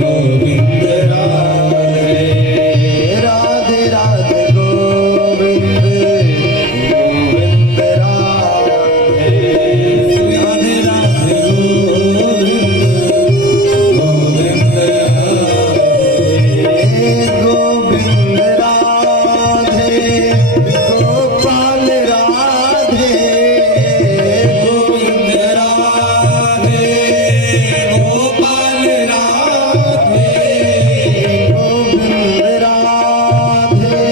गोविंद राधे राधे राधे गोविंद गोविंद राधे राधे राधे गोविंद गोविंद राधे गोपाल राधे गोविंद राधे गोपाल राधे गोविंद राधे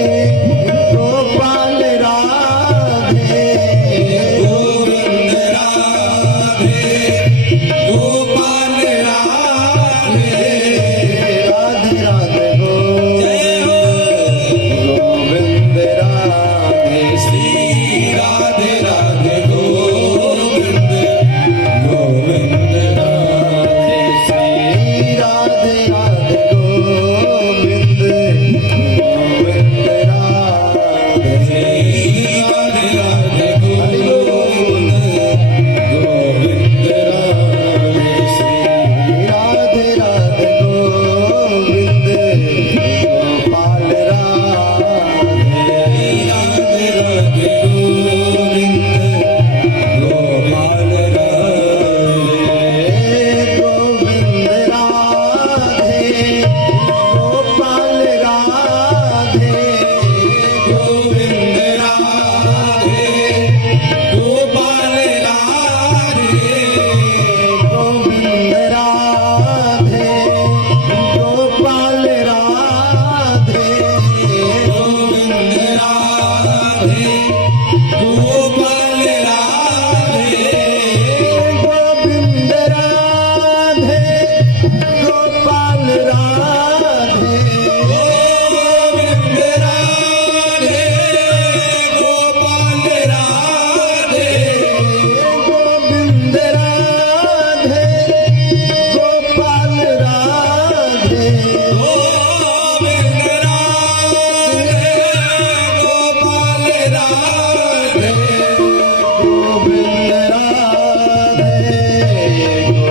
गोपाल राधे गोविंद राधे गोपाल राधे राधे राधे गोविंद राधे श्री राधे राधे गोविंद गोविंद राधे श्री राधे राधे गोविंद गोविंद राधे श्री राधे राधे गोविंद गोविंद राधे श्री राधे राधे गोविंद गोपाल राधे राधे राधे गोविंद गोपाल राधे गोविंद राधे गोपाल राधे गोविंद राधे गोपाल राधे गोविंद राधे गोपाल राधे गोविंद राधे गोपाल राधे गोविंद राधे गोपाल राधे गोविंद राधे गोपाल राधे गोविंद राधे गोपाल राधे गोविंद राधे गोपाल राधे गोविंद राधे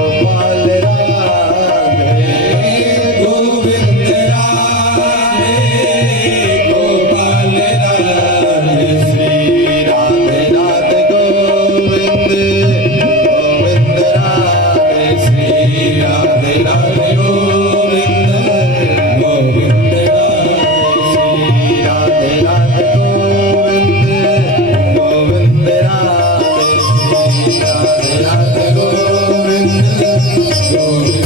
गोपाल राधे गोविंद राधे गोपाल राधे श्री राधे राधे गोविंद गोविंद राधे श्री राधे राधे गोविंद गोविंद राधे श्री राधे राधे गोविंद गोविंद राधे श्री राधे राधे गोविंद गोविंद राधे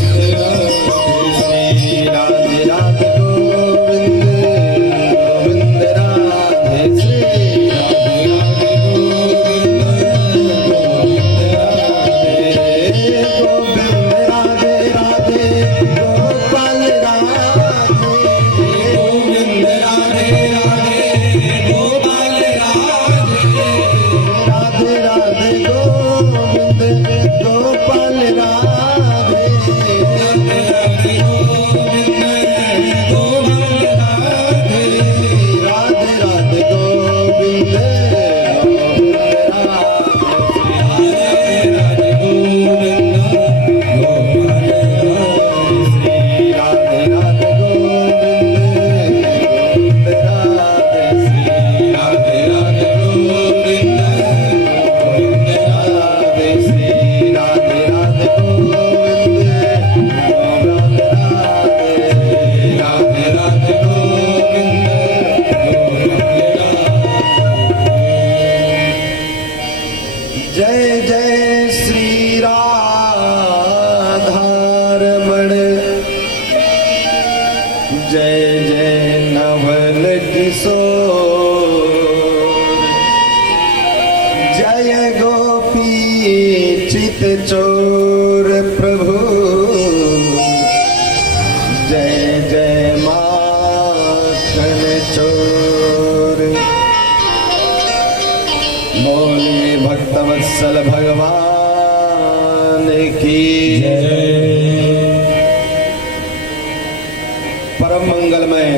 श्री राधे राधे गोविंद गोविंद राधे श्री राधे राधे गोविंद राधे राधे गोपाल राधे गोविंद राधे राधे गोपाल राधे राधे राधे गोविंद गोपाल राधे राधे राधे गोविंद गोपाल राधे राधे राधे गोविंद जय जय श्री राधारमण जय जय नवल किशोर जय गोपी चित चोर प्रभु जय जय माखन चोर बोले भक्तवत्सल भगवान की जय। परम मंगलमय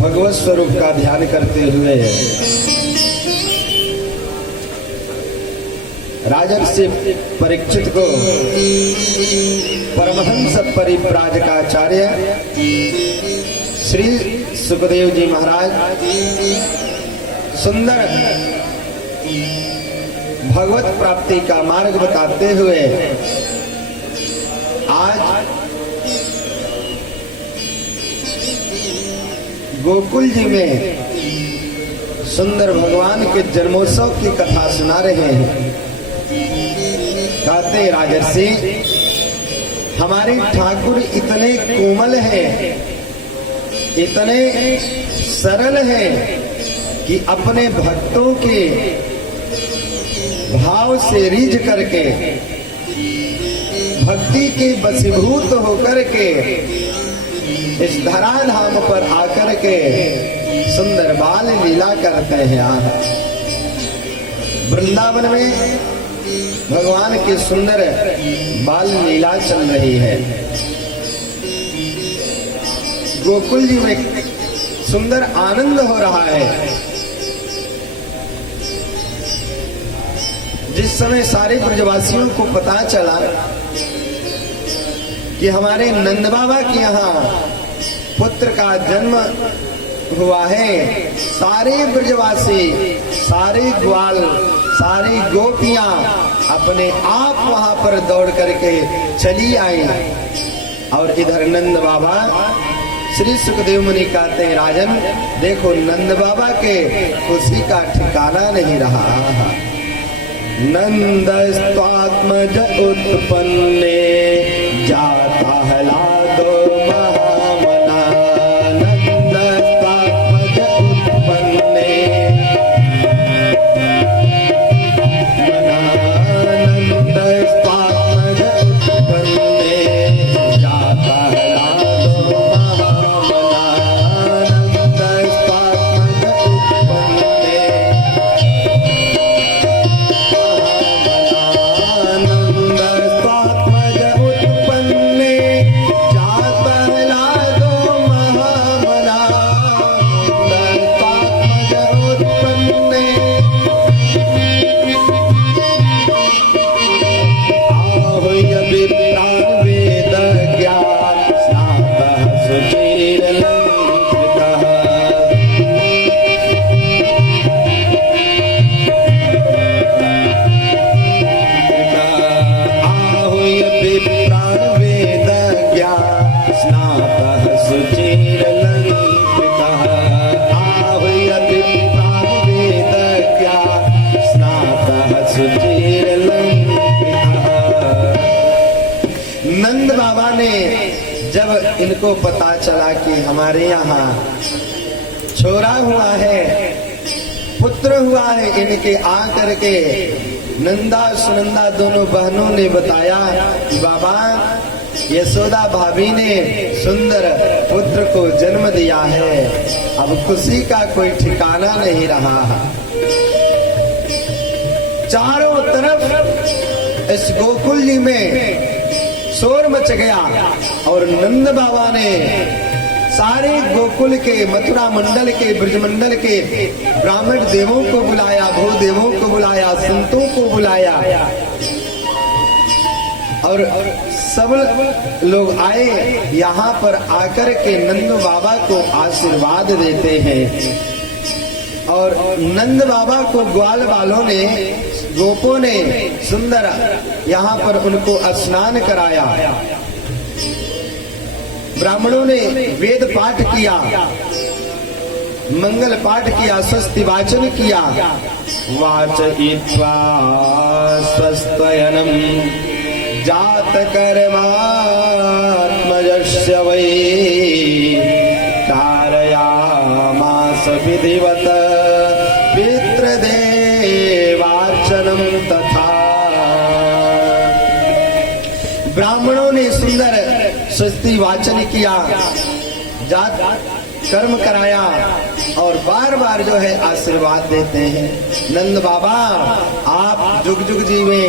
भगवत स्वरूप का ध्यान करते हुए राजर्षि परीक्षित को परमहंस परिव्राजकाचार्य श्री सुखदेव जी महाराज सुंदर भगवत प्राप्ति का मार्ग बताते हुए आज गोकुल जी में सुंदर भगवान के जन्मोत्सव की कथा सुना रहे हैं। कहते राजर्षि, हमारे ठाकुर इतने कोमल हैं, इतने सरल हैं कि अपने भक्तों के भाव से रीझ करके, भक्ति के वशीभूत होकर के इस धराधाम पर आकर के सुंदर बाल लीला करते हैं। वृंदावन में भगवान की सुंदर बाल लीला चल रही है। गोकुल जी में सुंदर आनंद हो रहा है। जिस समय सारे ब्रजवासियों को पता चला कि हमारे नंद बाबा के यहाँ पुत्र का जन्म हुआ है, सारे ब्रजवासी, सारे ग्वाल, सारी गोपियां अपने आप वहां पर दौड़ करके चली आई। और इधर नंद बाबा, श्री सुखदेव मुनि कहते हैं, राजन देखो नंद बाबा के खुशी का ठिकाना नहीं रहा। नंदस्त्वात्मज उत्पन्ने जाता हलादो महामना। नंदस्त्वात्मज उत्पन्ने मना। नंदस्त्वात्मज उत्पन्ने जाता हलादो महामना। नंदस्त्वात्मज उत्पन्ने नंद बाबा ने जब इनको पता चला कि हमारे यहाँ छोरा हुआ है, पुत्र हुआ है, इनके आकर के नंदा सुनंदा दोनों बहनों ने बताया कि बाबा यशोदा भाभी ने सुंदर पुत्र को जन्म दिया है। अब खुशी का कोई ठिकाना नहीं रहा। चारों तरफ इस गोकुल जी में शोर मच गया और नंद बाबा ने सारे गोकुल के, मथुरा मंडल के, ब्रज मंडल के ब्राह्मण देवों को बुलाया, भूदेवों को बुलाया, संतों को बुलाया और सब लोग आए। यहाँ पर आकर के नंद बाबा को आशीर्वाद देते हैं। और नंद बाबा को ग्वाल वालों ने, गोपों ने सुंदर यहाँ पर उनको स्नान कराया। ब्राह्मणों ने वेद पाठ किया, मंगल पाठ किया, स्वस्ति वाचन किया। वाचयित्वा स्वस्त्ययनम जात कर्मात्मजस्य वै कारयामास विधिवत पितृदेवार्चनम तथा। ब्राह्मणों ने सुंदर स्वस्ति वाचन किया, जात कर्म कराया और बार बार जो है आशीर्वाद देते हैं। नंद बाबा आप जुग जुग जीवे,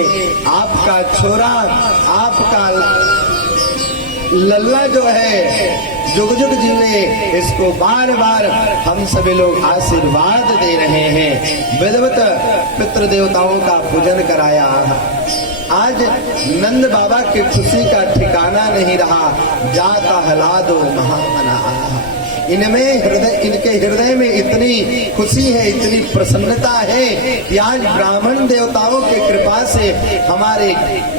आपका छोरा, आपका लल्ला जो है जुग जुग जीवे, इसको बार बार हम सभी लोग आशीर्वाद दे रहे हैं। विधिवत पितृ देवताओं का पूजन कराया। आज नंद बाबा की खुशी का ठिकाना नहीं रहा, जाता हलादो महामना। इनमें हृदय, इनके हृदय में इतनी खुशी है, इतनी प्रसन्नता है कि आज ब्राह्मण देवताओं की कृपा से हमारे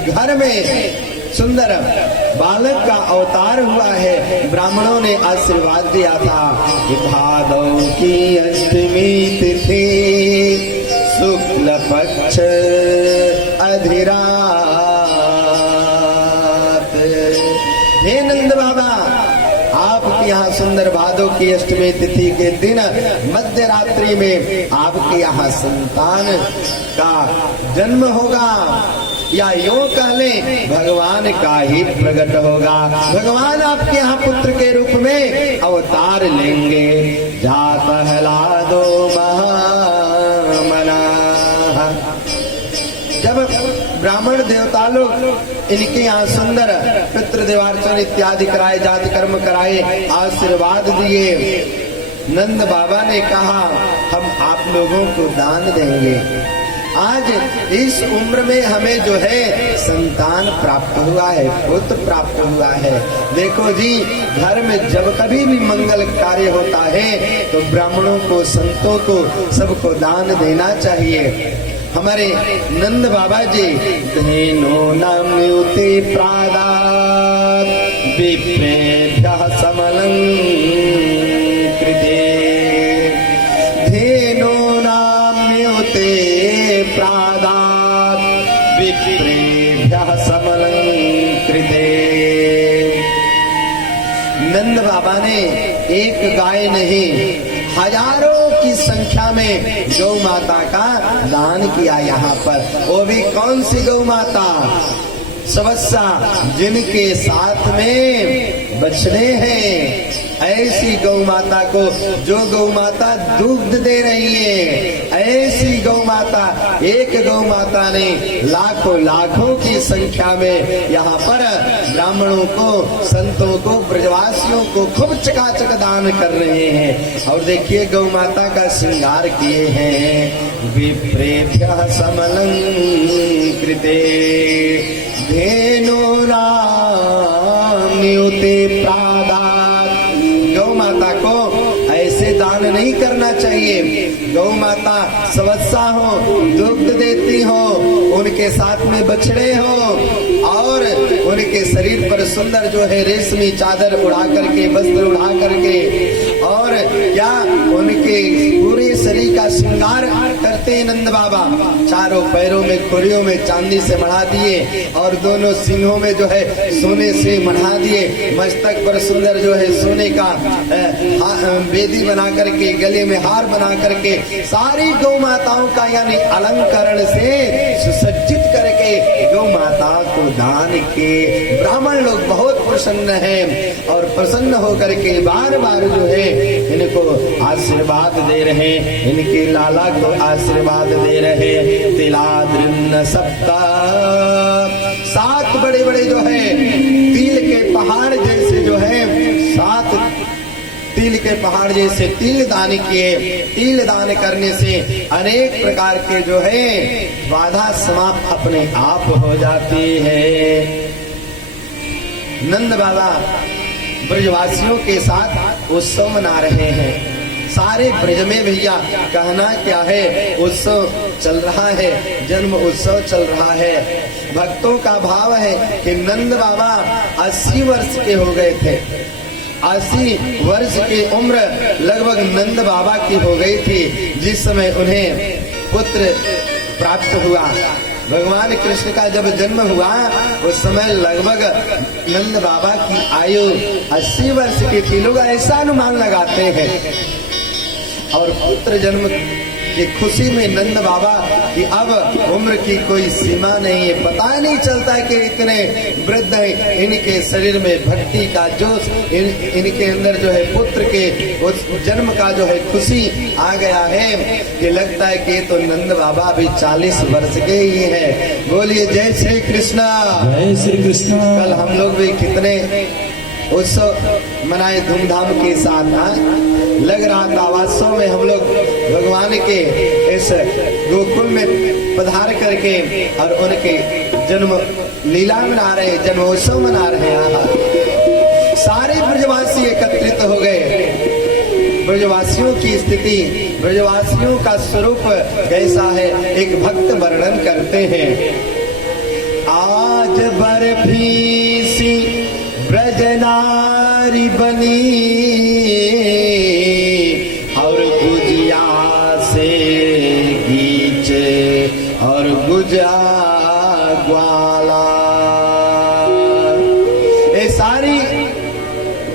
घर में सुंदर बालक का अवतार हुआ है। ब्राह्मणों ने आशीर्वाद दिया था कि भादौ की अष्टमी तिथि शुक्ल पक्ष अधिरात। हे नंद बाबा, आपके यहाँ सुंदर भादौ की अष्टमी तिथि के दिन मध्य रात्रि में आपके यहाँ संतान का जन्म होगा, या यूं कह ले भगवान का ही प्रकट होगा। भगवान आपके यहाँ पुत्र के रूप में अवतार लेंगे। जात हलादो महामना। जब ब्राह्मण देवता लोग इनके यहाँ सुंदर पितृ देवार्चन इत्यादि कराए, जाति कर्म कराए, आशीर्वाद दिए, नंद बाबा ने कहा हम आप लोगों को दान देंगे। आज इस उम्र में हमें जो है संतान प्राप्त हुआ है, पुत्र प्राप्त हुआ है। देखो जी, घर में जब कभी भी मंगल कार्य होता है तो ब्राह्मणों को, संतों को, सबको दान देना चाहिए। हमारे नंद बाबा जी धेनो नाम्युति प्रादात विप्रेभ्यः समलं कृते। धेनो नाम्युते प्रादात विप्रेभ्यः समलं कृते। नंद बाबा ने एक गाय नहीं, हजारों की संख्या में गौ माता का दान किया यहाँ पर। वो भी कौन सी गौ माता? सवस्सा, जिनके साथ में बछड़े हैं। ऐसी गौ माता को, जो गौ माता दूध दे रही है, ऐसी गौ माता, एक गौ माता ने लाखों लाखों की संख्या में यहाँ पर ब्राह्मणों को, संतों को, ब्रजवासियों को खूब चकाचक दान कर रहे हैं। और देखिए गौ माता का श्रृंगार किए हैं। विप्रेभ्यः समलं कृते धेनो नाम्युते प्रादात। गौ माता को ऐसे दान नहीं करना चाहिए। गौ माता सवत्सा हो, दुग्ध देती हो, उनके साथ में बछड़े हो, और उनके शरीर पर सुंदर जो है रेशमी चादर उड़ा करके, वस्त्र उड़ा करके, और क्या उनके पूरे शरीर का श्रृंगार करते हैं नंद बाबा। चारों पैरों में खुरियों में चांदी से मढ़ा दिए, और दोनों सिंहों में जो है सोने से मढ़ा दिए। मस्तक पर सुंदर जो है सोने का बेदी बना करके, गले में हार बना करके, सारी गौ माताओं का यानी अलंकरण से सुसज्जित करके गौ माता को दान के ब्राह्मण लोग बहुत प्रसन्न हैं, और प्रसन्न होकर के बार बार जो है इनको आशीर्वाद दे रहे, इनके लाला को आशीर्वाद दे रहे। तिलाद्रिन्न सप्ता, 7 बड़े बड़े जो है तिल के पहाड़ जैसे जो है, 7 तिल के पहाड़ जैसे तिल दान किए। तिल दान करने से अनेक प्रकार के जो है बाधा समाप्त अपने आप हो जाती है। नंद बाबा ब्रजवासियों के साथ उत्सव मना रहे हैं। सारे ब्रज में भैया कहना क्या है, उत्सव चल रहा है, जन्म उत्सव चल रहा है। भक्तों का भाव है कि नंद बाबा 80 वर्ष के हो गए थे। 80 वर्ष की उम्र लगभग नंद बाबा की हो गई थी जिस समय उन्हें पुत्र प्राप्त हुआ। भगवान कृष्ण का जब जन्म हुआ उस समय लगभग नंद बाबा की आयु 80 वर्ष की थी। लोग ऐसा अनुमान लगाते हैं। और पुत्र जन्म कि खुशी में नंद बाबा कि अब उम्र की कोई सीमा नहीं है, पता नहीं चलता है कि इतने वृद्ध हैं, इनके शरीर में भक्ति का जोश, इनके अंदर जो है पुत्र के उस जन्म का जो है खुशी आ गया है कि लगता है कि तो नंद बाबा भी 40 वर्ष के ही हैं। बोलिए जय श्री कृष्ण। जय श्री कृष्ण। कल हम लोग भी कितने उत्सव मनाए धूमधाम के साथ। लग रहा था वास्तव में हम लोग भगवान के इस गोकुल में पधार करके और उनके जन्म लीला मना रहे, जन्मोत्सव मना रहे हैं। सारे ब्रजवासी एकत्रित हो गए। ब्रजवासियों की स्थिति, ब्रजवासियों का स्वरूप कैसा है, एक भक्त वर्णन करते हैं। आज बर्फी सी ब्रजनारी बनी और गुजिया से गीचे और गुजा ग्वाला। ये सारी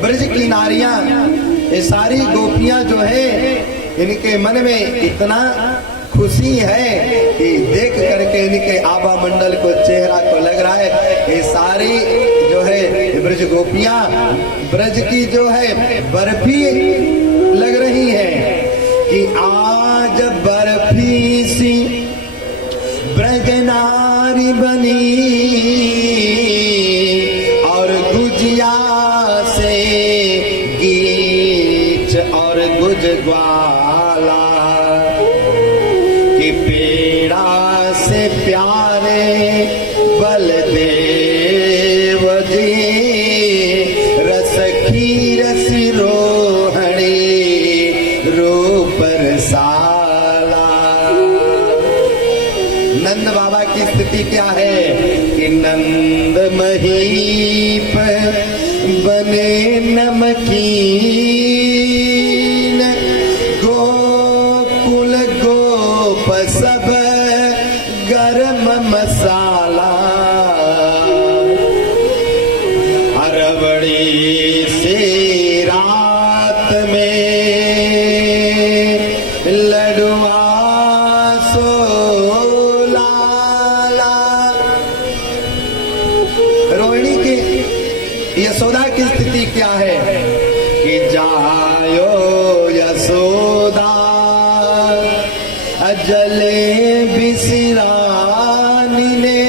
ब्रज की नारियां, ये सारी गोपियां जो है, इनके मन में इतना खुशी है कि देख करके इनके आभा मंडल को, चेहरा को लग रहा है ये सारी जो है ब्रज गोपियां ब्रज की जो है बर्फी लग रही है कि आज बर्फी सी ब्रज नारी बनी और गुजिया से गीच और गुज ग्वाला कि पेड़ा से प्यारे बलदेव जी रस खीर सिरोहणी रूप रसाला। नंद बाबा की स्थिति क्या है कि नंद महीप बने नमकीन, गोकुल गोप सब गरम मसाला। अरबड़ी से रात में लडुआ सो लाला। रोहिणी की यशोदा की स्थिति क्या है कि जायो यशोदा जले बिसरानी ने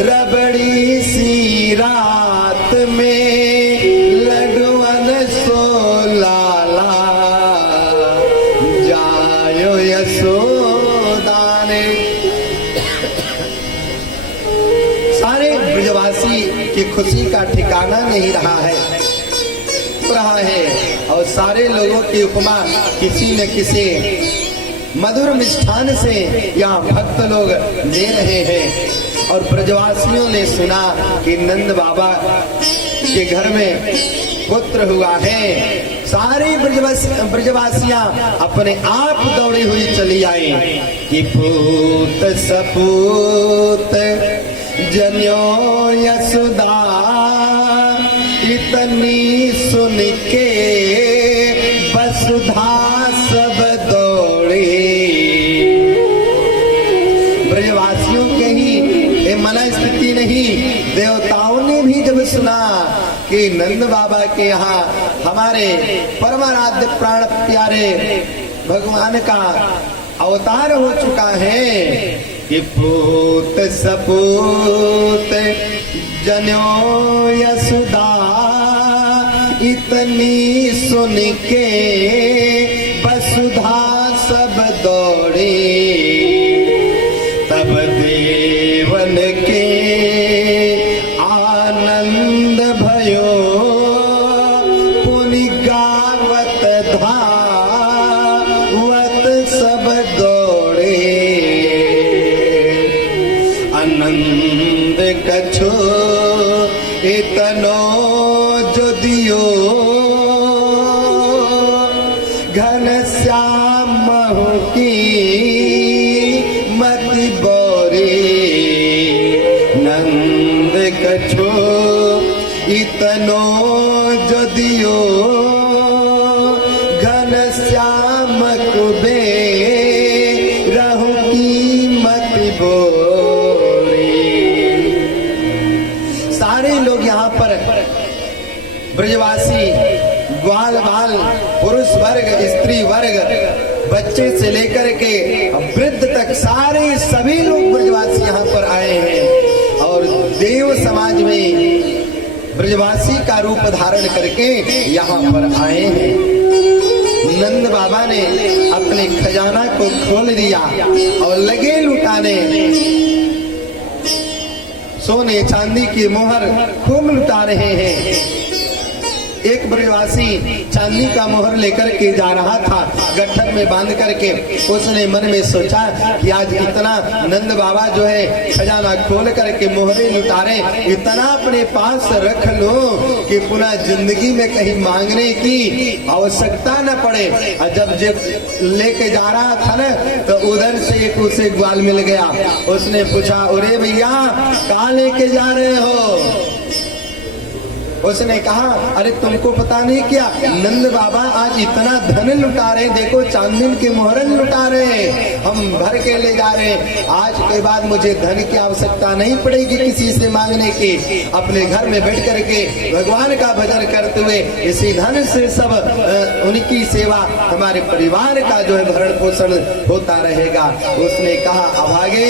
रबड़ी सी रात में लडुअन सो लाला। जायो यशोदा ने। सारे ब्रजवासी की खुशी का ठिकाना नहीं रहा है और सारे लोगों की उपमा किसी न किसी मधुर मिष्ठान से यहाँ भक्त लोग ले रहे हैं। और ब्रजवासियों ने सुना कि नंद बाबा के घर में पुत्र हुआ है। सारी ब्रजवासियां अपने आप दौड़ी हुई चली आई कि पूत सपूत जन्यो यशोदा इतनी सुन के वसुधा सब दौड़ी। ब्रजवासियों के ही मना स्थिति नहीं, देवताओं ने भी जब सुना कि नंद बाबा के यहाँ हमारे परमाराध्य प्राण प्यारे भगवान का अवतार हो चुका है कि पूत सपूत जन्यो यशोदा इतनी सुन के वसुधा सब दौड़ी। तब देवन के आनंद भयो पुनि गावत धावत सब दौड़े। आनंद कछो इतनो जो दियो घन श्याम की मति बोरे। नंद कछो इतनो जो दियो घन श्याम कुबेर। यहाँ पर ब्रजवासी ग्वाल बाल पुरुष वर्ग स्त्री वर्ग बच्चे से लेकर के वृद्ध तक सारे सभी लोग ब्रजवासी यहाँ पर आए हैं और देव समाज में ब्रजवासी का रूप धारण करके यहाँ पर आए हैं। नंद बाबा ने अपने खजाना को खोल दिया और लगे लुटाने। सोने चांदी की मोहर खूब लुटा रहे हैं। एक ब्रजवासी चांदी का मोहर लेकर के जा रहा था गट्ठर में बांध करके। उसने मन में सोचा कि आज इतना नंद बाबा जो है खजाना खोल करके मोहरे लुटारे, इतना अपने पास रख लो कि पुनः जिंदगी में कहीं मांगने की आवश्यकता न पड़े। और जब लेके जा रहा था ना तो उधर से एक उसे ग्वाल मिल गया। उसने पूछा, अरे भैया कहाँ लेके जा रहे हो? उसने कहा, अरे तुमको पता नहीं क्या नंद बाबा आज इतना धन लुटा रहे, देखो चांदी के मोहरन लुटा रहे, हम भर के ले जा रहे। आज के बाद मुझे धन की आवश्यकता नहीं पड़ेगी किसी से मांगने की। अपने घर में बैठ करके भगवान का भजन करते हुए इसी धन से सब उनकी सेवा हमारे परिवार का जो है भरण पोषण होता रहेगा। उसने कहा, अभागे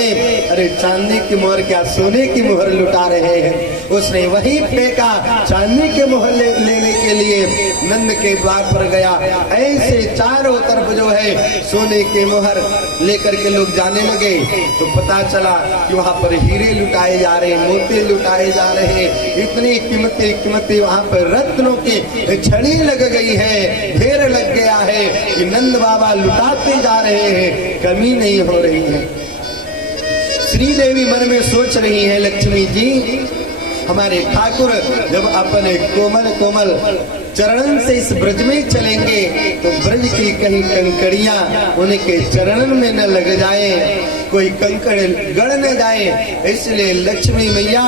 अरे चांदी की मोहर क्या सोने की मोहर लुटा रहे हैं। उसने वही फेंका, चांदी के मोहर लेने के लिए नंद के द्वार पर गया। ऐसे चारों तरफ जो है सोने के मोहर लेकर के लोग जाने लगे तो पता चला कि वहां पर हीरे लुटाए जा रहे, मोती लुटाए जा रहे, इतनी कीमती कीमती वहां पर रत्नों की छड़ी लग गई है, ढेर लग गया है कि नंद बाबा लुटाते जा रहे हैं, कमी नहीं हो रही है। श्री देवी मन में सोच रही है, लक्ष्मी जी हमारे ठाकुर जब अपने कोमल कोमल चरणन से इस ब्रज में चलेंगे तो ब्रज की कहीं कंकड़ियां उनके चरणन में न लग जाए, कोई कंकड़ गड़ न जाए। इसलिए लक्ष्मी मैया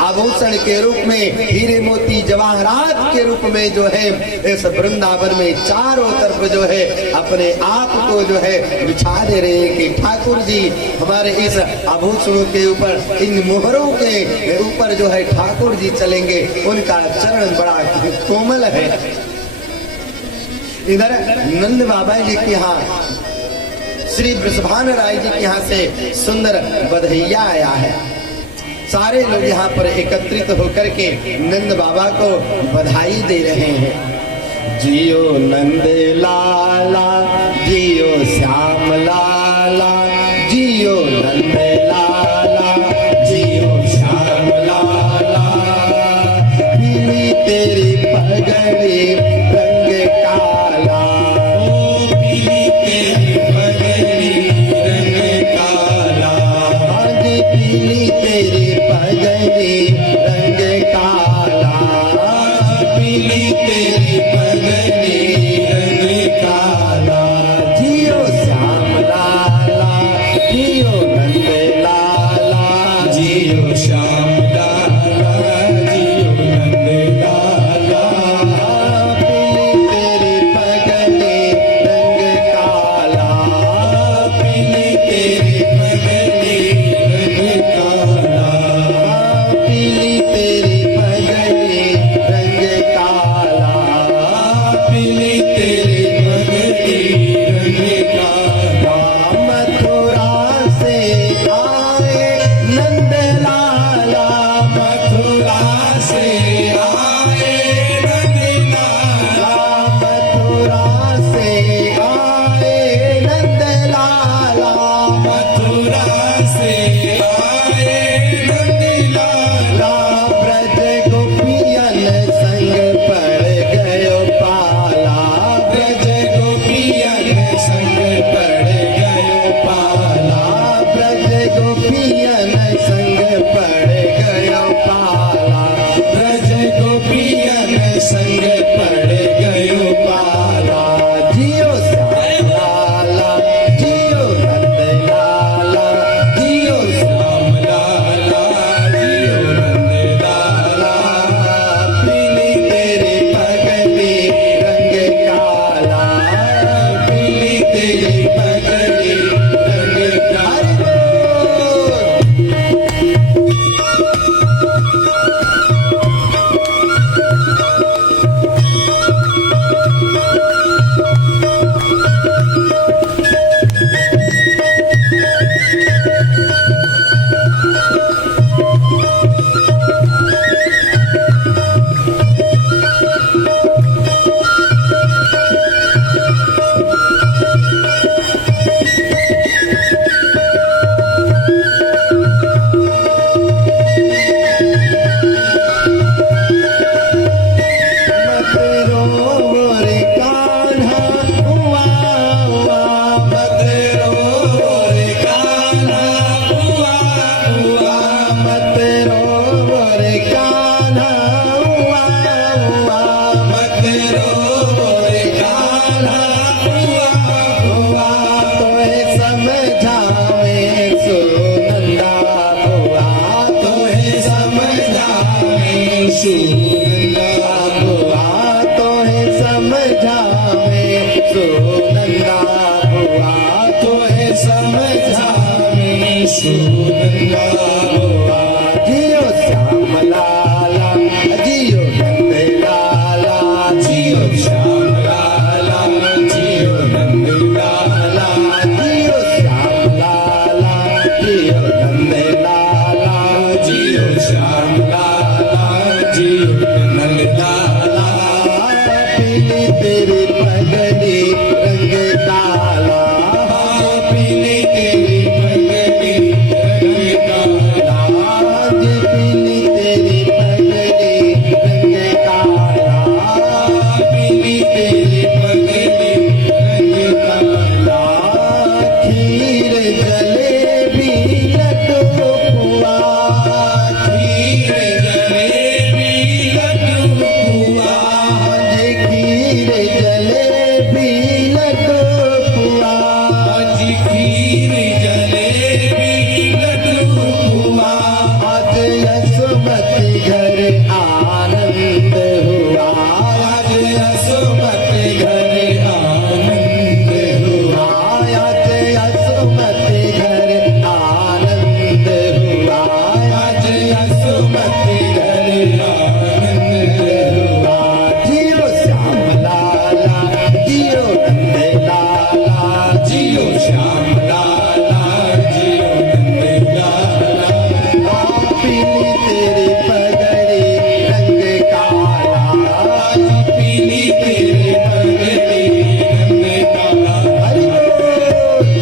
आभूषण के रूप में हीरे मोती जवाहरात के रूप में जो है इस वृंदावन में चारों तरफ जो है अपने आप को जो है बिछा दे रहे हैं कि ठाकुर जी हमारे इस आभूषणों के ऊपर, इन मोहरों के ऊपर जो है ठाकुर जी चलेंगे। उनका चरण बड़ा कोमल है। इधर नंद बाबा जी के यहाँ श्री वृषभान राय जी के यहाँ से सुंदर बधैया आया है। सारे लोग यहाँ पर एकत्रित होकर के नंद बाबा को बधाई दे रहे हैं। जियो नंद लाला, जियो श्याम लाला, जियो नंद लाला, जियो श्याम लाला। पीली तेरी पगड़ी रंग काला, ओ पीली तेरी पगड़ी रंग काला। हाँ जी पीली तेरी पगड़ी रंग काला, पीली तेरी पगड़ी रंग काला। जियो श्याम लाला, समझावे सुनंदा बुआ तो है समझावे सुनंदा बुआ तो है समझावे सुनंदा बुआ जियो श्याम लाला जियो नंद लाला जियो श्याम लाला जियो नंद लाला जियो श्याम लाला जियो नंद लाला जियो श्याम लाला जियो नंद लाला पीली तेरी पगड़ी रंग काला पीली तेरी पगड़ी रंग काला आज पीली तेरी पगड़ी रंग काला पीली तेरी पगड़ी रंग काला खीर जलेबी लड्डू पुआ खीर जलेबी लड्डू पुआ आज खीर जलेबी लड्डू पुआ आज खीर जलेबी लड्डू पुआ आज यसमती घर आनंद हुआ आज यसमती घर आनंद हुआ आज यसमती घर आनंद हुआ आज यसमती घर आनंद हुआ जियो श्याम लाला जियो नंद लाला जियो श्याम लाला जियो नंद लाला पीली तेरी पगड़ी रंग काला आज पीली तेरी पगड़ी रंग काला हरि बोल।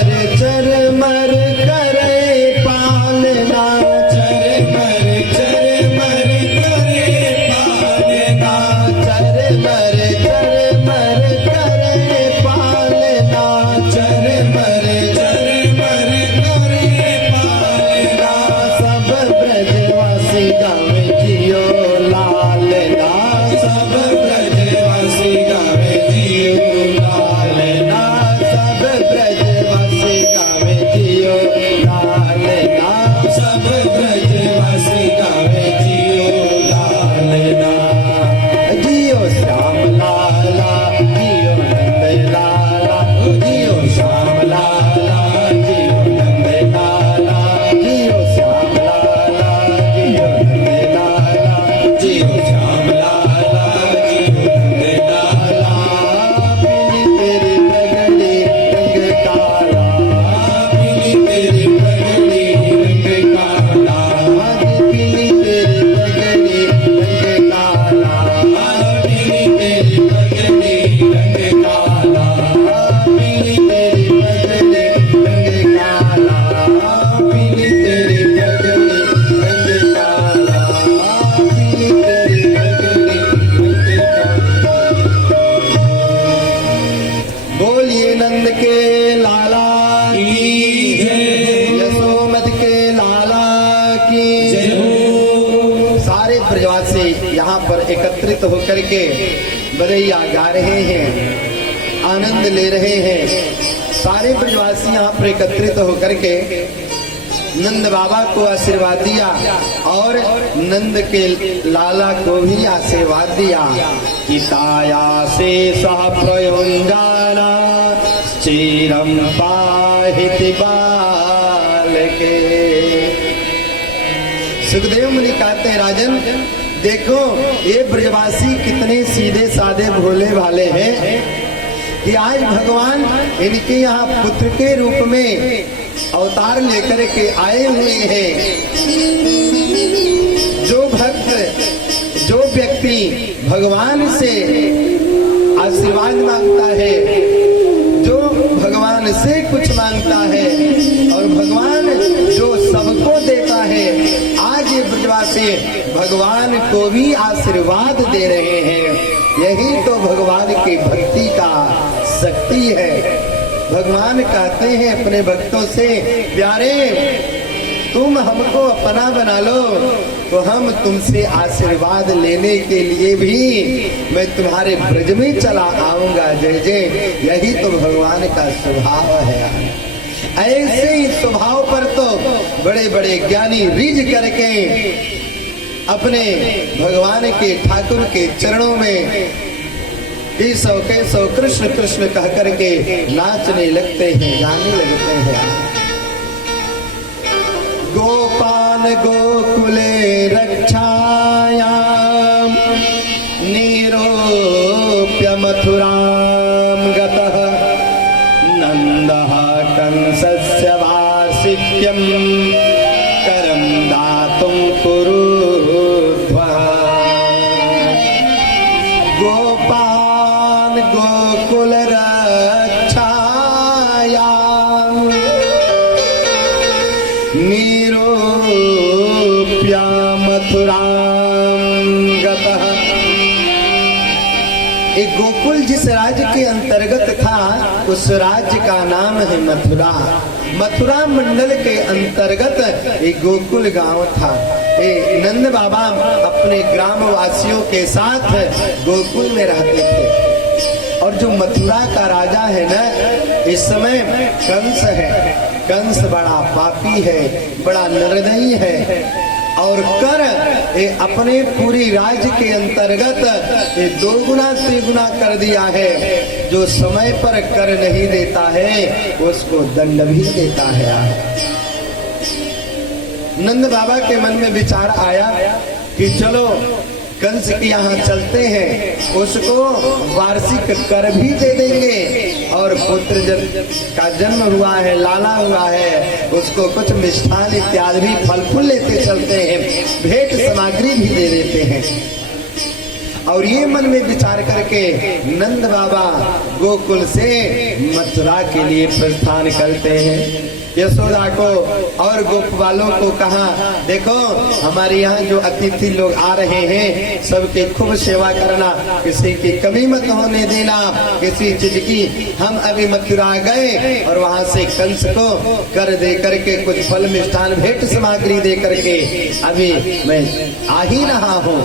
चरमर करे पालना चरमर चरमर करे पालना चरमर करे पालना चरमर चरमर करे पालना सब ब्रजवासी गावे जियो लालना सब ब्रजवासी गावे जियो लालना सब ब्रजवासी गावे जियो लालना सब ब्रजवासी गावे जियो लालना जियो श्याम लाला जियो नंद लाला जियो श्याम लाला जियो नंद लाला जियो श्याम लाला जियो नंद लाला जियो श्याम लाला जियो नंद लाला पीली तेरी पगड़ी रंग काला पीली तेरी पगड़ी रंग काला आज पीली तेरी पगड़ी रंग काला पीली तेरी पगड़ी रंग काला पीली तेरी पगड़ी रंग काला पीली तेरी पगड़ी रंग काला बोलिए नंद के लाला की जय यशोमत के लाला की जय हो सारे ब्रजवासी यहाँ पर एकत्रित होकर के बधैया गा रहे हैं, आनंद ले रहे हैं। सारे ब्रजवासी यहाँ पर एकत्रित होकर के नंद बाबा को आशीर्वाद दिया और नंद के लाला को भी आशीर्वाद दिया कि ताया से सह प्रयोंजाना चिरम पाहिति बाल के। सुखदेव मुनि कहते हैं राजन देखो ये ब्रजवासी कितने सीधे साधे भोले भाले हैं कि आज भगवान इनके यहाँ पुत्र के रूप में अवतार लेकर के आए हुए हैं। जो भक्त जो व्यक्ति व्यक्ति भगवान से आशीर्वाद मांगता है, जो भगवान से कुछ मांगता है और भगवान जो सबको देता है, आज ये ब्रजवासी भगवान को भी आशीर्वाद दे रहे हैं। यही तो भगवान की भक्ति का शक्ति है। भगवान कहते हैं अपने भक्तों से, प्यारे तुम हमको अपना बना लो तो हम तुमसे आशीर्वाद लेने के लिए भी मैं तुम्हारे ब्रज में चला आऊंगा। जय जय, यही तो भगवान का स्वभाव है। ऐसे ही स्वभाव पर तो बड़े बड़े ज्ञानी रिझ करके अपने भगवान के ठाकुर के चरणों में केशव कृष्ण कृष्ण कह करके नाचने लगते हैं, गाने लगते हैं। गोपाल गोकुले रक्षायाम निरूप्य मथुराम गतः नंदः कंसस्य वार्षिक्यं करं दातुं कुरुध्वः। गोपाल गोकुल रक्षायाम निरूप्य मथुराम गतः। एक गोकुल जिस राज्य के अंतर्गत था, उस राज्य का नाम है मथुरा। मथुरा मंडल के अंतर्गत एक गोकुल गांव था। नंद बाबा अपने ग्रामवासियों के साथ गोकुल में रहते थे। और जो मथुरा का राजा है ना, इस समय कंस है। कंस बड़ा पापी है, बड़ा निर्दयी है और कर अपने पूरी राज्य के अंतर्गत ये दोगुना तिगुना कर दिया है। जो समय पर कर नहीं देता है उसको दंड भी देता है। नंद बाबा के मन में विचार आया कि चलो कंस के यहाँ चलते हैं, उसको वार्षिक कर भी दे देंगे और पुत्र का जन्म हुआ है, लाला हुआ है, उसको कुछ मिष्ठान इत्यादि भी फल फूल लेते चलते हैं, भेंट सामग्री भी दे देते हैं। और ये मन में विचार करके नंद बाबा गोकुल से मथुरा के लिए प्रस्थान करते हैं। यशोदा को और गोप वालों को कहा, देखो हमारे यहाँ जो अतिथि लोग आ रहे हैं सबके खूब सेवा करना, किसी की कमी मत होने देना किसी चीज की। हम अभी मथुरा गए और वहाँ से कंस को कर दे करके कुछ फल मिष्ठान भेंट सामग्री दे करके अभी मैं आ ही रहा हूँ।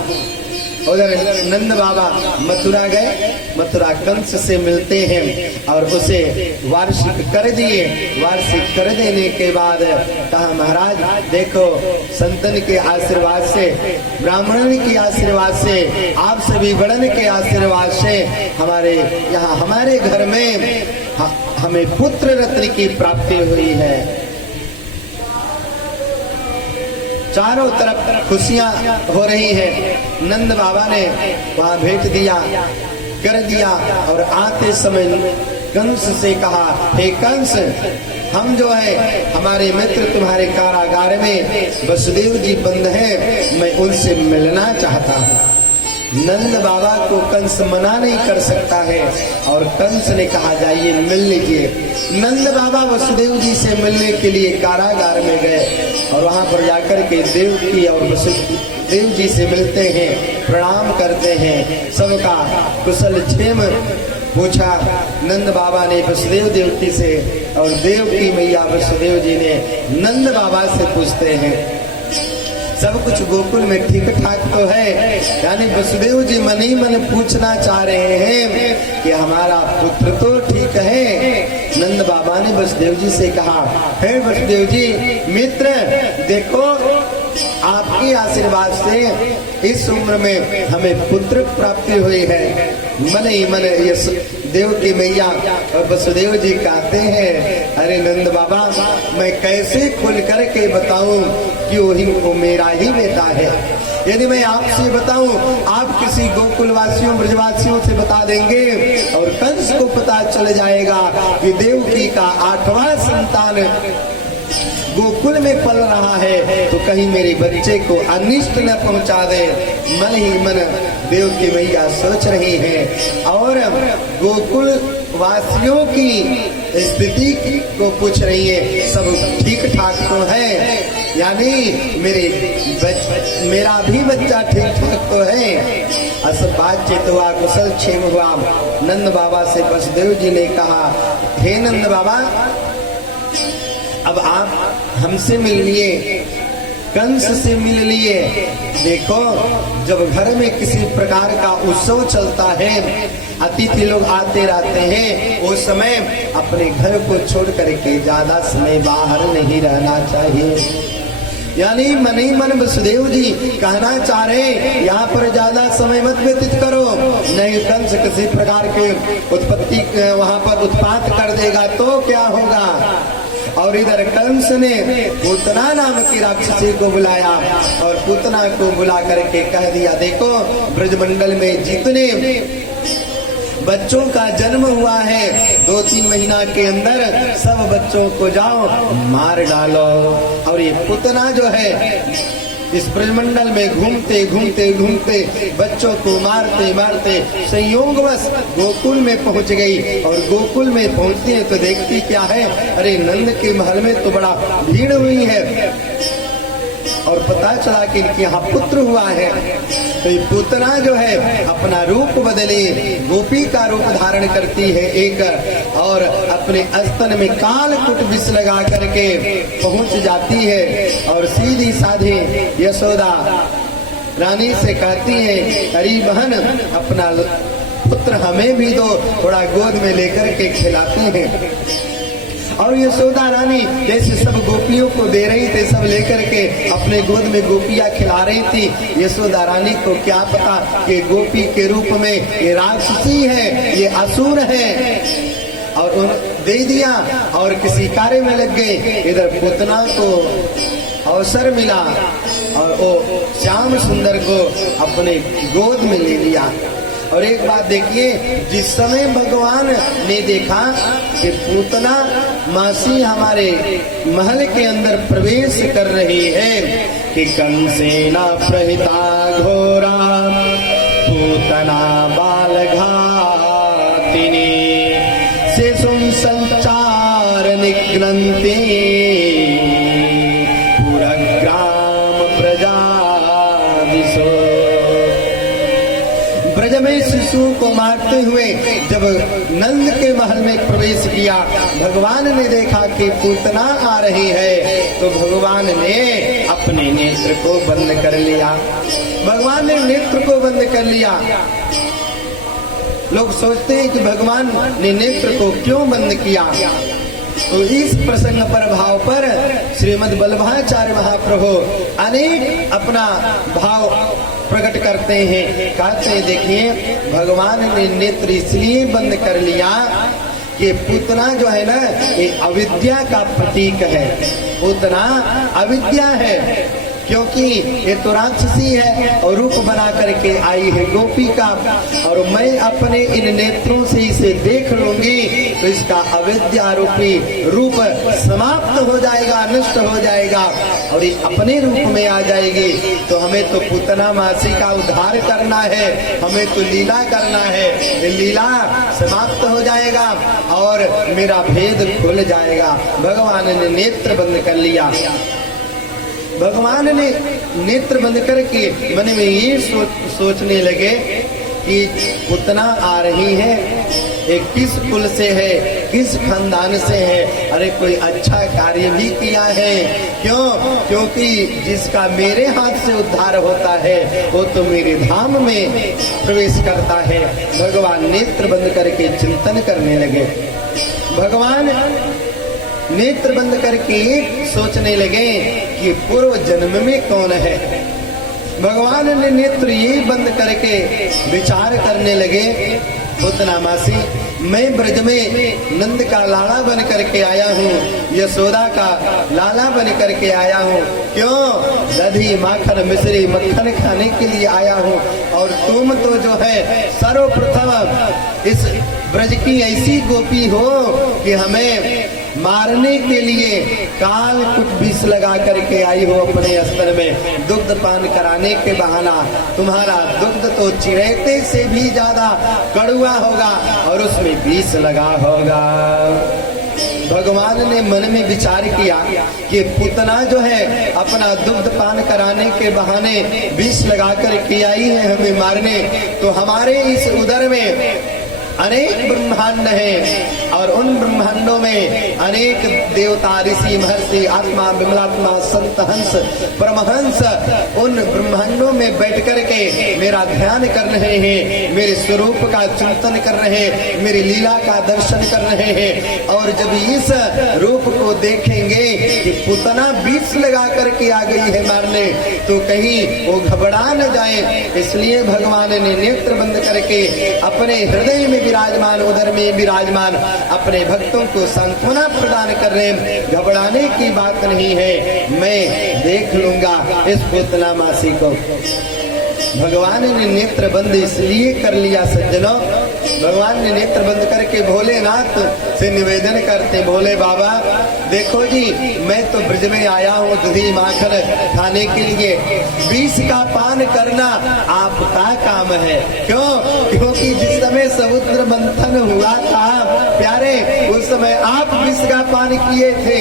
उधर नंद बाबा मथुरा गए, मथुरा कंस से मिलते हैं और उसे वार्षिक कर दिए। वार्षिक कर देने के बाद कहा, महाराज देखो संतन के आशीर्वाद से, ब्राह्मणन के आशीर्वाद से, आप सभी बड़न के आशीर्वाद से हमारे यहाँ हमारे घर में हमें पुत्र रत्न की प्राप्ति हुई है। चारों तरफ खुशियां हो रही है। नंद बाबा ने वहां भेंट दिया, कर दिया और आते समय कंस से कहा, हे कंस, हम जो है हमारे मित्र तुम्हारे कारागार में वसुदेव जी बंद हैं, मैं उनसे मिलना चाहता हूँ। नंद बाबा को कंस मना नहीं कर सकता है और कंस ने कहा, जाइए मिल लीजिए। नंद बाबा वसुदेव जी से मिलने के लिए कारागार में गए और वहां पर जाकर के देवकी और वसुदेव जी से मिलते हैं, प्रणाम करते हैं, सबका कुशल क्षेम पूछा। नंद बाबा ने वसुदेव देवकी से और देवकी मैया वसुदेव जी ने नंद बाबा से पूछते हैं। सब कुछ गोकुल में ठीक ठाक तो है, यानी वसुदेव जी मन ही मन पूछना चाह रहे हैं कि हमारा पुत्र तो ठीक है। नंद बाबा ने वसुदेव जी से कहा, हे वसुदेव जी मित्र, देखो आपके आशीर्वाद से इस उम्र में हमें पुत्र प्राप्ति हुई है। मन ही मन यश देव की मैया और वसुदेव जी कहते हैं, अरे नंद बाबा, मैं कैसे खुल करके बताऊं कि वो मेरा ही बेटा है। यदि मैं आपसे बताऊं, आप किसी गोकुलवासियों ब्रजवासियों से बता देंगे और कंस को पता चल जाएगा कि देवकी का 8वां संतान गोकुल में पल रहा है, तो कहीं मेरे बच्चे को अनिष्ट न पहुंचा दे। मन ही मन देव की मैया सोच रही हैं और गोकुल वासियों की स्थिति को पूछ रही है। सब ठीक ठाक तो है, यानी मेरा भी बच्चा ठीक ठाक तो है। सब बातचीत हुआ, कुशल क्षेम हुआ। नंद बाबा से वसुदेव जी ने कहा, हे नंद बाबा, अब आप हमसे मिल लिए, कंस से मिल लिए। देखो, जब घर में किसी प्रकार का उत्सव चलता है, अतिथि लोग आते रहते हैं, उस समय अपने घर को छोड़ करके ज्यादा समय बाहर नहीं रहना चाहिए। यानी मन ही मन वसुदेव जी कहना चाह रहे, यहाँ पर ज्यादा समय मत व्यतीत करो, नहीं कंस किसी प्रकार के उत्पत्ति वहाँ पर उत्पात कर देगा तो क्या होगा। और इधर कंस ने पूतना नाम की राक्षसी को बुलाया और पूतना को बुला करके कह दिया, देखो ब्रजमंडल में जितने बच्चों का जन्म हुआ है 2-3 महीना के अंदर सब बच्चों को जाओ मार डालो। और ये पूतना जो है इस ब्रजमंडल में घूमते घूमते घूमते बच्चों को मारते मारते संयोगवश गोकुल में पहुंच गई। और गोकुल में पहुंचती है तो देखती क्या है, अरे नंद के महल में तो बड़ा भीड़ हुई है और पता चला कि इनके यहाँ पुत्र हुआ है। तो ये पूतना जो है अपना रूप बदले, गोपी का रूप धारण करती है एक, और अपने स्तन में कालकूट विष लगा करके पहुंच जाती है और सीधी साधी यशोदा रानी से कहती है, अरे बहन, अपना पुत्र हमें भी दो, थोड़ा गोद में लेकर के खिलाते हैं। और यशोदा रानी जैसे सब गोपियों को दे रही थी, सब लेकर के अपने गोद में गोपियां खिला रही थी। यशोदा रानी को क्या पता कि गोपी के रूप में ये राक्षसी है, ये असुर है, और उन दे दिया और किसी कार्य में लग गए। इधर पूतना को अवसर मिला और वो श्याम सुंदर को अपने गोद में ले लिया। और एक बात देखिए, जिस समय भगवान ने देखा कि पूतना मासी हमारे महल के अंदर प्रवेश कर रही है कि कंसेना प्रहिता घोरा पूतना बाल घातिनी शिशुं संचार निग्रन्ति पुरग्राम प्रजा दिशो। ब्रज में शिशु को मारते हुए जब नंद के महल में प्रवेश किया, भगवान ने देखा कि पूतना आ रही है तो भगवान ने अपने नेत्र को बंद कर लिया। भगवान ने नेत्र को बंद कर लिया। लोग सोचते हैं कि भगवान ने नेत्र को क्यों बंद किया, तो इस प्रसंग पर भाव पर श्रीमद् वल्लभाचार्य महाप्रभु अनेक अपना भाव प्रकट करते हैं। कहते हैं, देखिए भगवान ने नेत्र इसलिए बंद कर लिया कि पूतना जो है ना, ये अविद्या का प्रतीक है। पूतना अविद्या है, क्योंकि ये तो राक्षसी है और रूप बना करके आई है गोपी का, और मैं अपने इन नेत्रों से इसे देख लूंगी तो इसका अविद्या रूपी रूप समाप्त हो जाएगा, नष्ट हो जाएगा और ये अपने रूप में आ जाएगी। तो हमें तो पूतना मासी का उद्धार करना है, हमें तो लीला करना है, ये लीला समाप्त हो जाएगा और मेरा भेद खुल जाएगा। भगवान ने नेत्र बंद कर लिया। भगवान ने नेत्र बंद करके मन में ये सोचने लगे कि पूतना आ रही है, ये किस कुल से है, किस खानदान से है, अरे कोई अच्छा कार्य भी किया है। क्यों? क्योंकि जिसका मेरे हाथ से उद्धार होता है वो तो मेरे धाम में प्रवेश करता है। भगवान नेत्र बंद करके चिंतन करने लगे। भगवान नेत्र बंद करके सोचने लगे कि पूर्व जन्म में कौन है। भगवान ने नेत्र ये बंद करके विचार करने लगे, पूतना मासी, मैं ब्रज में नंद का लाला बन करके आया हूँ, यशोदा का लाला बन करके आया हूँ। क्यों? दही माखन मिश्री मक्खन खाने के लिए आया हूँ, और तुम तो जो है सर्वप्रथम इस ब्रज की ऐसी गोपी हो कि हमें मारने के लिए काल कुछ विष लगा करके आई हो अपने अस्त्र में, दुग्ध पान कराने के बहाना तुम्हारा दुग्ध तो चिरैते से भी ज्यादा कड़वा होगा और उसमें विष लगा होगा। भगवान ने मन में विचार किया कि पुतना जो है अपना दुग्ध पान कराने के बहाने विष लगाकर के आई है हमें मारने, तो हमारे इस उदर में अनेक ब्रह्मांड हैं और उन ब्रह्मांडों में अनेक देवता, ऋषि, महर्षि, आत्मा, विमलात्मा, संत, हंस, परमहंस उन ब्रह्मांडों में बैठ कर के मेरा ध्यान कर रहे हैं, मेरे स्वरूप का चिंतन कर रहे हैं, मेरी लीला का दर्शन कर रहे हैं। और जब इस रूप को देखेंगे कि पुतना विष लगा करके आ गई है मारने, तो कहीं वो घबरा न जाए, इसलिए भगवान ने नेत्र बंद करके अपने हृदय में विराजमान, उधर में विराजमान अपने भक्तों को सांत्वना प्रदान कर रहे हैं। घबराने की बात नहीं है, मैं देख लूंगा इस पुतना मासी को। भगवान ने नेत्र बंद इसलिए कर लिया सज्जनों, भगवान ने नेत्र बंद करके भोलेनाथ से निवेदन करते, भोले बाबा देखो जी, मैं तो ब्रज में आया हूँ दही माखन खाने के लिए, विष का पान करना आपका काम है। क्यों? क्योंकि जिस समय समुद्र मंथन हुआ था प्यारे, उस समय आप विष का पान किए थे,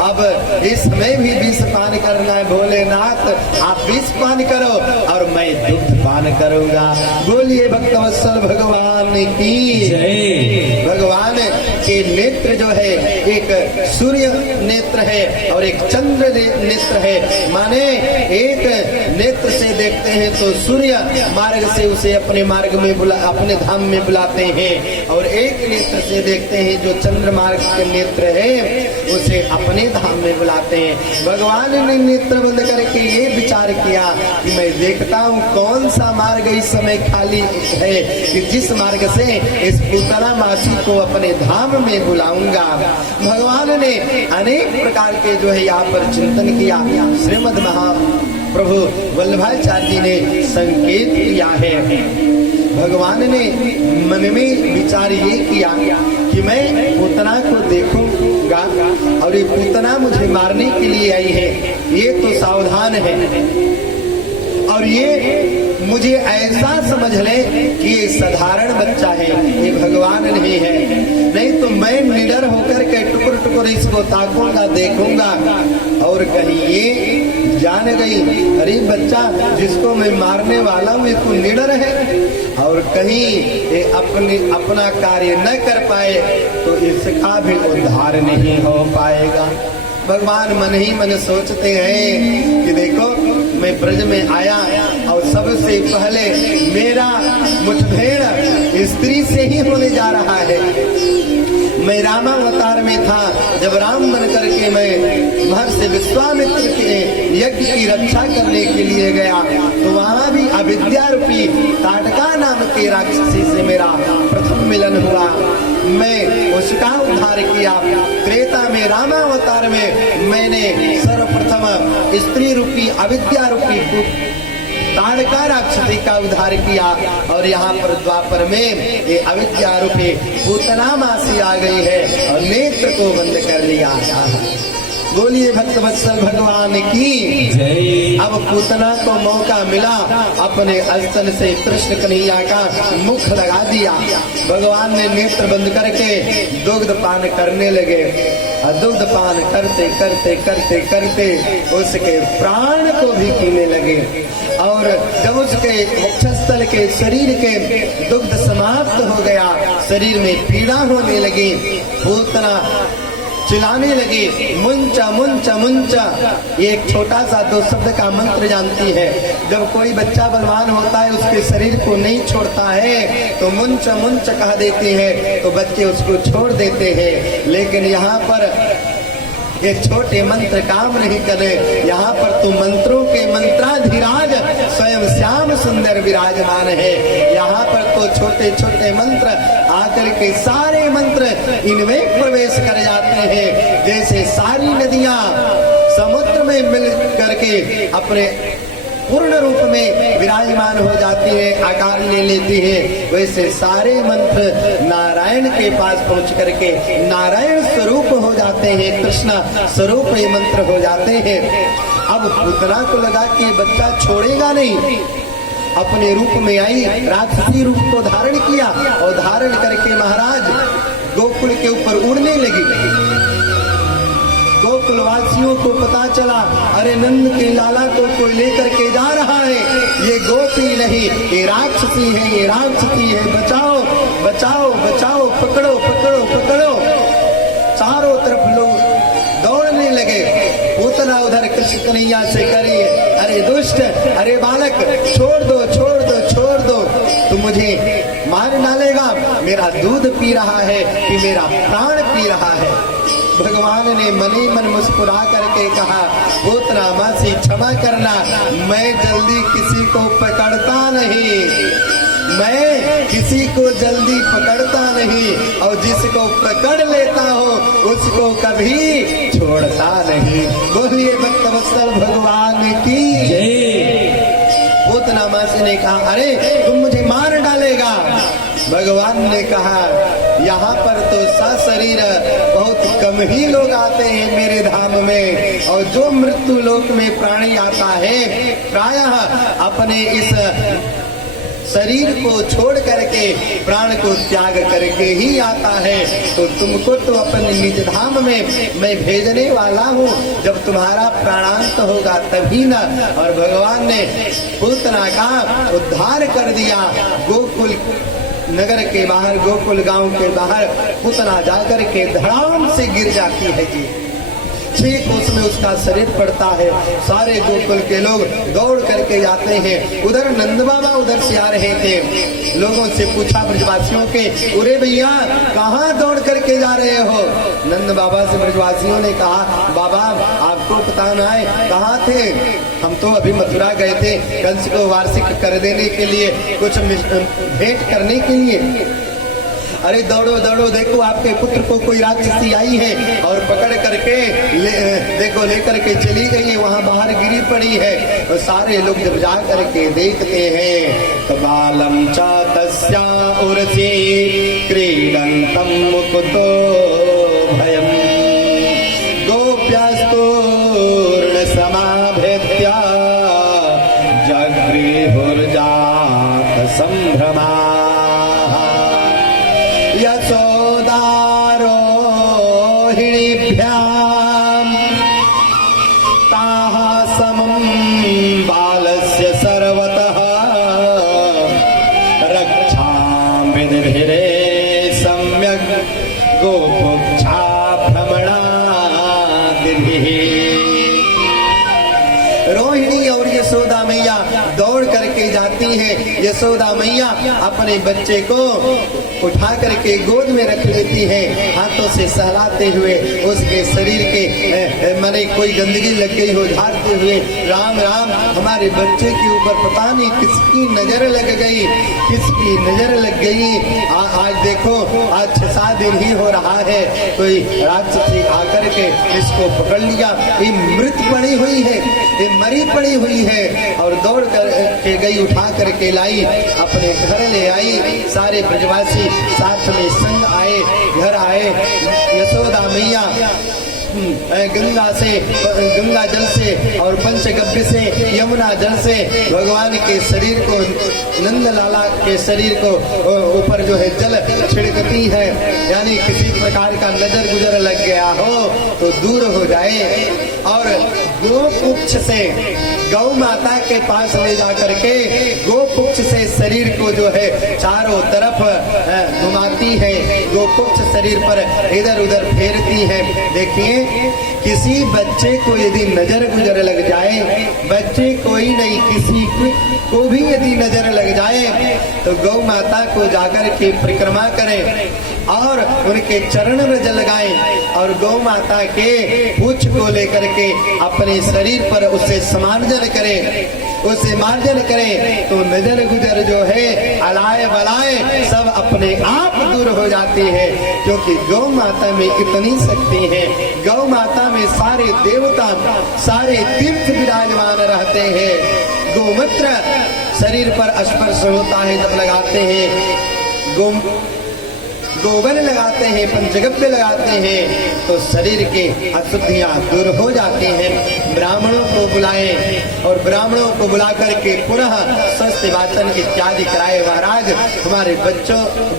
अब इस समय भी विष पान करना है भोलेनाथ, आप विष पान करो और मैं दुग्ध पान करूंगा। बोलिए भक्तवत्सल भगवान की जय। भगवान के नेत्र जो है एक सूर्य नेत्र है और एक चंद्र नेत्र है, माने एक नेत्र से देखते हैं तो सूर्य मार्ग से उसे अपने मार्ग में अपने धाम में बुलाते हैं, और एक नेत्र से देखते हैं जो चंद्र मार्ग के नेत्र है उसे अपने धाम में बुलाते हैं। भगवान ने नेत्र बंद करके ये विचार किया कि मैं देखता हूँ कौन सा मार्ग इस समय खाली है कि जिस मार्ग से इस पुतना मासी को अपने धाम में बुलाऊंगा। भगवान ने अनेक प्रकार के जो है यहाँ पर चिंतन किया। श्रीमद् महाप्रभु वल्लभाचार्य जी ने संकेत किया है। भगवान ने मन में विचार ये किया कि मैं पुतना को देखूंगा और ये पुतना मुझे मारने के लिए आई है, ये तो सावधान है और ये मुझे ऐसा समझ ले कि ये साधारण बच्चा है, ये भगवान नहीं है, नहीं तो मैं निडर होकर के टुकुर टुकुर इसको ताकूंगा, देखूंगा और कहीं ये जान गई अरे बच्चा जिसको मैं मारने वाला हूँ ये तो निडर है, और कहीं ये अपना कार्य न कर पाए तो इसका भी उद्धार नहीं हो पाएगा। भगवान मन ही मन सोचते हैं कि देखो मैं ब्रज में आया और सबसे पहले मेरा मुठभेड़ स्त्री से ही होने जा रहा है। मैं रामावतार में था, जब राम बन करके मैं महर्षि विश्वामित्र के यज्ञ की रक्षा करने के लिए गया तो वहाँ भी अविद्या रूपी ताटका नाम के राक्षसी से मेरा प्रथम मिलन हुआ, मैं उसका उद्धार किया। त्रेता में रामावतार में मैंने सर्वप्रथम स्त्री रूपी अविद्या रूपी ताड़का राक्षसी का उद्धार किया, और यहाँ पर द्वापर में ये अविद्या रूपी पूतना मासी आ गई है और नेत्र को बंद कर लिया। बोलिए भक्तवत्सल भगवान की जय। अब पूतना को मौका मिला अपने अस्तन से कृष्ण कन्हैया का मुख लगा दिया। भगवान ने नेत्र बंद करके दुग्ध पान करने लगे, और दुग्ध पान करते करते करते करते उसके प्राण को भी पीने लगे, और जब उसके वक्षस्थल के शरीर के दुग्ध समाप्त हो गया, शरीर में पीड़ा होने लगी, पूतना चिल्लाने लगी मुंचा मुंचा मुंचा। ये एक छोटा सा 2 शब्द का मंत्र जानती है। जब कोई बच्चा बलवान होता है उसके शरीर को नहीं छोड़ता है तो मुंचा मुंचा कह देते हैं, तो बच्चे उसको छोड़ देते हैं। लेकिन यहाँ पर ये छोटे मंत्र काम नहीं करे, यहाँ पर तो मंत्रों के मंत्राधिराज स्वयं श्याम सुंदर विराजमान है। यहाँ पर तो छोटे छोटे मंत्र आकर के सारे मंत्र इनमें प्रवेश कर जाते हैं, जैसे सारी नदियाँ समुद्र में मिल करके अपने पूर्ण रूप में विराजमान हो जाती है, आकार ले लेती है, वैसे सारे मंत्र नारायण के पास पहुंच करके नारायण स्वरूप हो जाते हैं, कृष्ण स्वरूप ये मंत्र हो जाते हैं। अब पूतना को लगा कि बच्चा छोड़ेगा नहीं, अपने रूप में आई, राक्षसी रूप को धारण किया और धारण करके महाराज गोकुल के ऊपर उड़ने लगी। गोकुलवासियों को पता चला, अरे नंद के लाला को कोई लेकर के जा रहा है, ये गोपी नहीं, ये राक्षसी है, ये राक्षसी है, बचाओ बचाओ बचाओ, पकड़ो पकड़ो पकड़ो। चारों तरफ लोग दौड़ने लगे। पूतना उधर कृष्ण कन्हैया से करी, अरे दुष्ट, अरे बालक, छोड़ दो छोड़ दो छोड़ दो, तू मुझे मार डालेगा, मेरा दूध पी रहा है कि मेरा प्राण पी रहा है। भगवान ने मन ही मन मुस्कुरा करके कहा, पूतना मासी क्षमा करना, मैं जल्दी किसी को पकड़ता नहीं, मैं किसी को जल्दी पकड़ता नहीं, और जिसको पकड़ लेता हूँ उसको कभी छोड़ता नहीं। बोलिए भक्तवत्सल भगवान की जय। पूतना मासी ने कहा, अरे तुम मुझे मार डालेगा। भगवान ने कहा, यहाँ पर तो सशरीर बहुत कम ही लोग आते हैं मेरे धाम में, और जो मृत्यु लोक में प्राणी आता है प्रायः अपने इस शरीर को छोड़ करके प्राण को त्याग करके ही आता है। तो तुमको तो अपने निज धाम में मैं भेजने वाला हूँ, जब तुम्हारा प्राणांत होगा तभी ना। और भगवान ने पूतना का उद्धार कर दिया। गोकुल नगर के बाहर, गोकुल गांव के बाहर पूतना जाकर के धड़ाम से गिर जाती है जी। 6 कोस में उसका शरीर पड़ता है। सारे गोकुल के लोग दौड़ करके जाते हैं। उधर नंद बाबा उधर से आ रहे थे। लोगों से पूछा ब्रजवासियों के, अरे भैया कहाँ दौड़ करके जा रहे हो? नंद बाबा से ब्रजवासियों ने कहा, बाबा आपको पता ना है, कहाँ थे? हम तो अभी मथुरा गए थे कंस को वार्षिक कर देने के लिए, कुछ भेंट करने के लिए। अरे दौड़ो दौड़ो, देखो आपके पुत्र को कोई राक्षसी आई है और पकड़ करके देखो लेकर के चली गई है, वहां बाहर गिरी पड़ी है। और सारे लोग जब जा करके देखते हैं तो बालम च तस्या उर्सी क्रीडंतम मुकुतो भयम गोप्यस्तूर्ण समाभेत्य जगृहुर्जात संभ्रमा यशोदारोहिणीभ्यां ताः समं बालस्य सर्वतः रक्षां विधिभिरे सम्यक् गोपुच्छा भ्रमणादिभिः। रोहिणी और यशोदा मैया दौड़ करके जाती है। यशोदा मैया अपने बच्चे को उठा करके गोद में रख लेती है, हाथों से सहलाते हुए उसके शरीर के माने कोई गंदगी लग गई हो झाड़ते हुए, राम राम हमारे बच्चे के ऊपर पता नहीं किसकी नजर लग गई, किसकी नजर लग गई। आज देखो, आज 6-7 दिन ही हो रहा है, कोई राक्षसी आकर के इसको पकड़ लिया, ये मृत पड़ी हुई है, ये मरी पड़ी हुई है। और दौड़ कर के गई, उठा करके लाई, अपने घर ले आई। सारे ब्रजवासी साथ में संग आए, घर आए। यशोदा मैया गंगा जल से और पंचगव्य से, यमुना जल से भगवान के शरीर को, नंद लाला के शरीर को ऊपर जो है जल छिड़कती है, यानी किसी प्रकार का नजर गुजर लग गया हो तो दूर हो जाए। और गोपुच्छ से गौ माता के पास ले जा करके गोपुच्छ से शरीर को जो है चारों तरफ घुमाती है, गोपुच्छ शरीर पर इधर उधर फेरती है। देखिए, किसी बच्चे को यदि नजर गुजर लग जाए, बच्चे कोई नहीं किसी को भी यदि नजर लग जाए तो गौ माता को जाकर के परिक्रमा करें और उनके चरण रज लगाएं और गौ माता के पूछ को लेकर के अपने शरीर पर उससे समार्जन करें, उसे मार्जन करें तो नजर गुजर जो है, अलाय बलाय सब अपने आप दूर हो जाती है। क्योंकि गौ माता में इतनी शक्ति है, गौ माता में सारे देवता, सारे तीर्थ विराजमान रहते हैं। गोमूत्र शरीर पर स्पर्श होता है जब लगाते हैं, गोबर लगाते हैं, पंचगव्य लगाते हैं तो शरीर के अशुद्धियां दूर हो जाती हैं। ब्राह्मणों को बुलाए और ब्राह्मणों को बुला करके पुनः स्वस्थ वाचन इत्यादि कराए। महाराज हमारे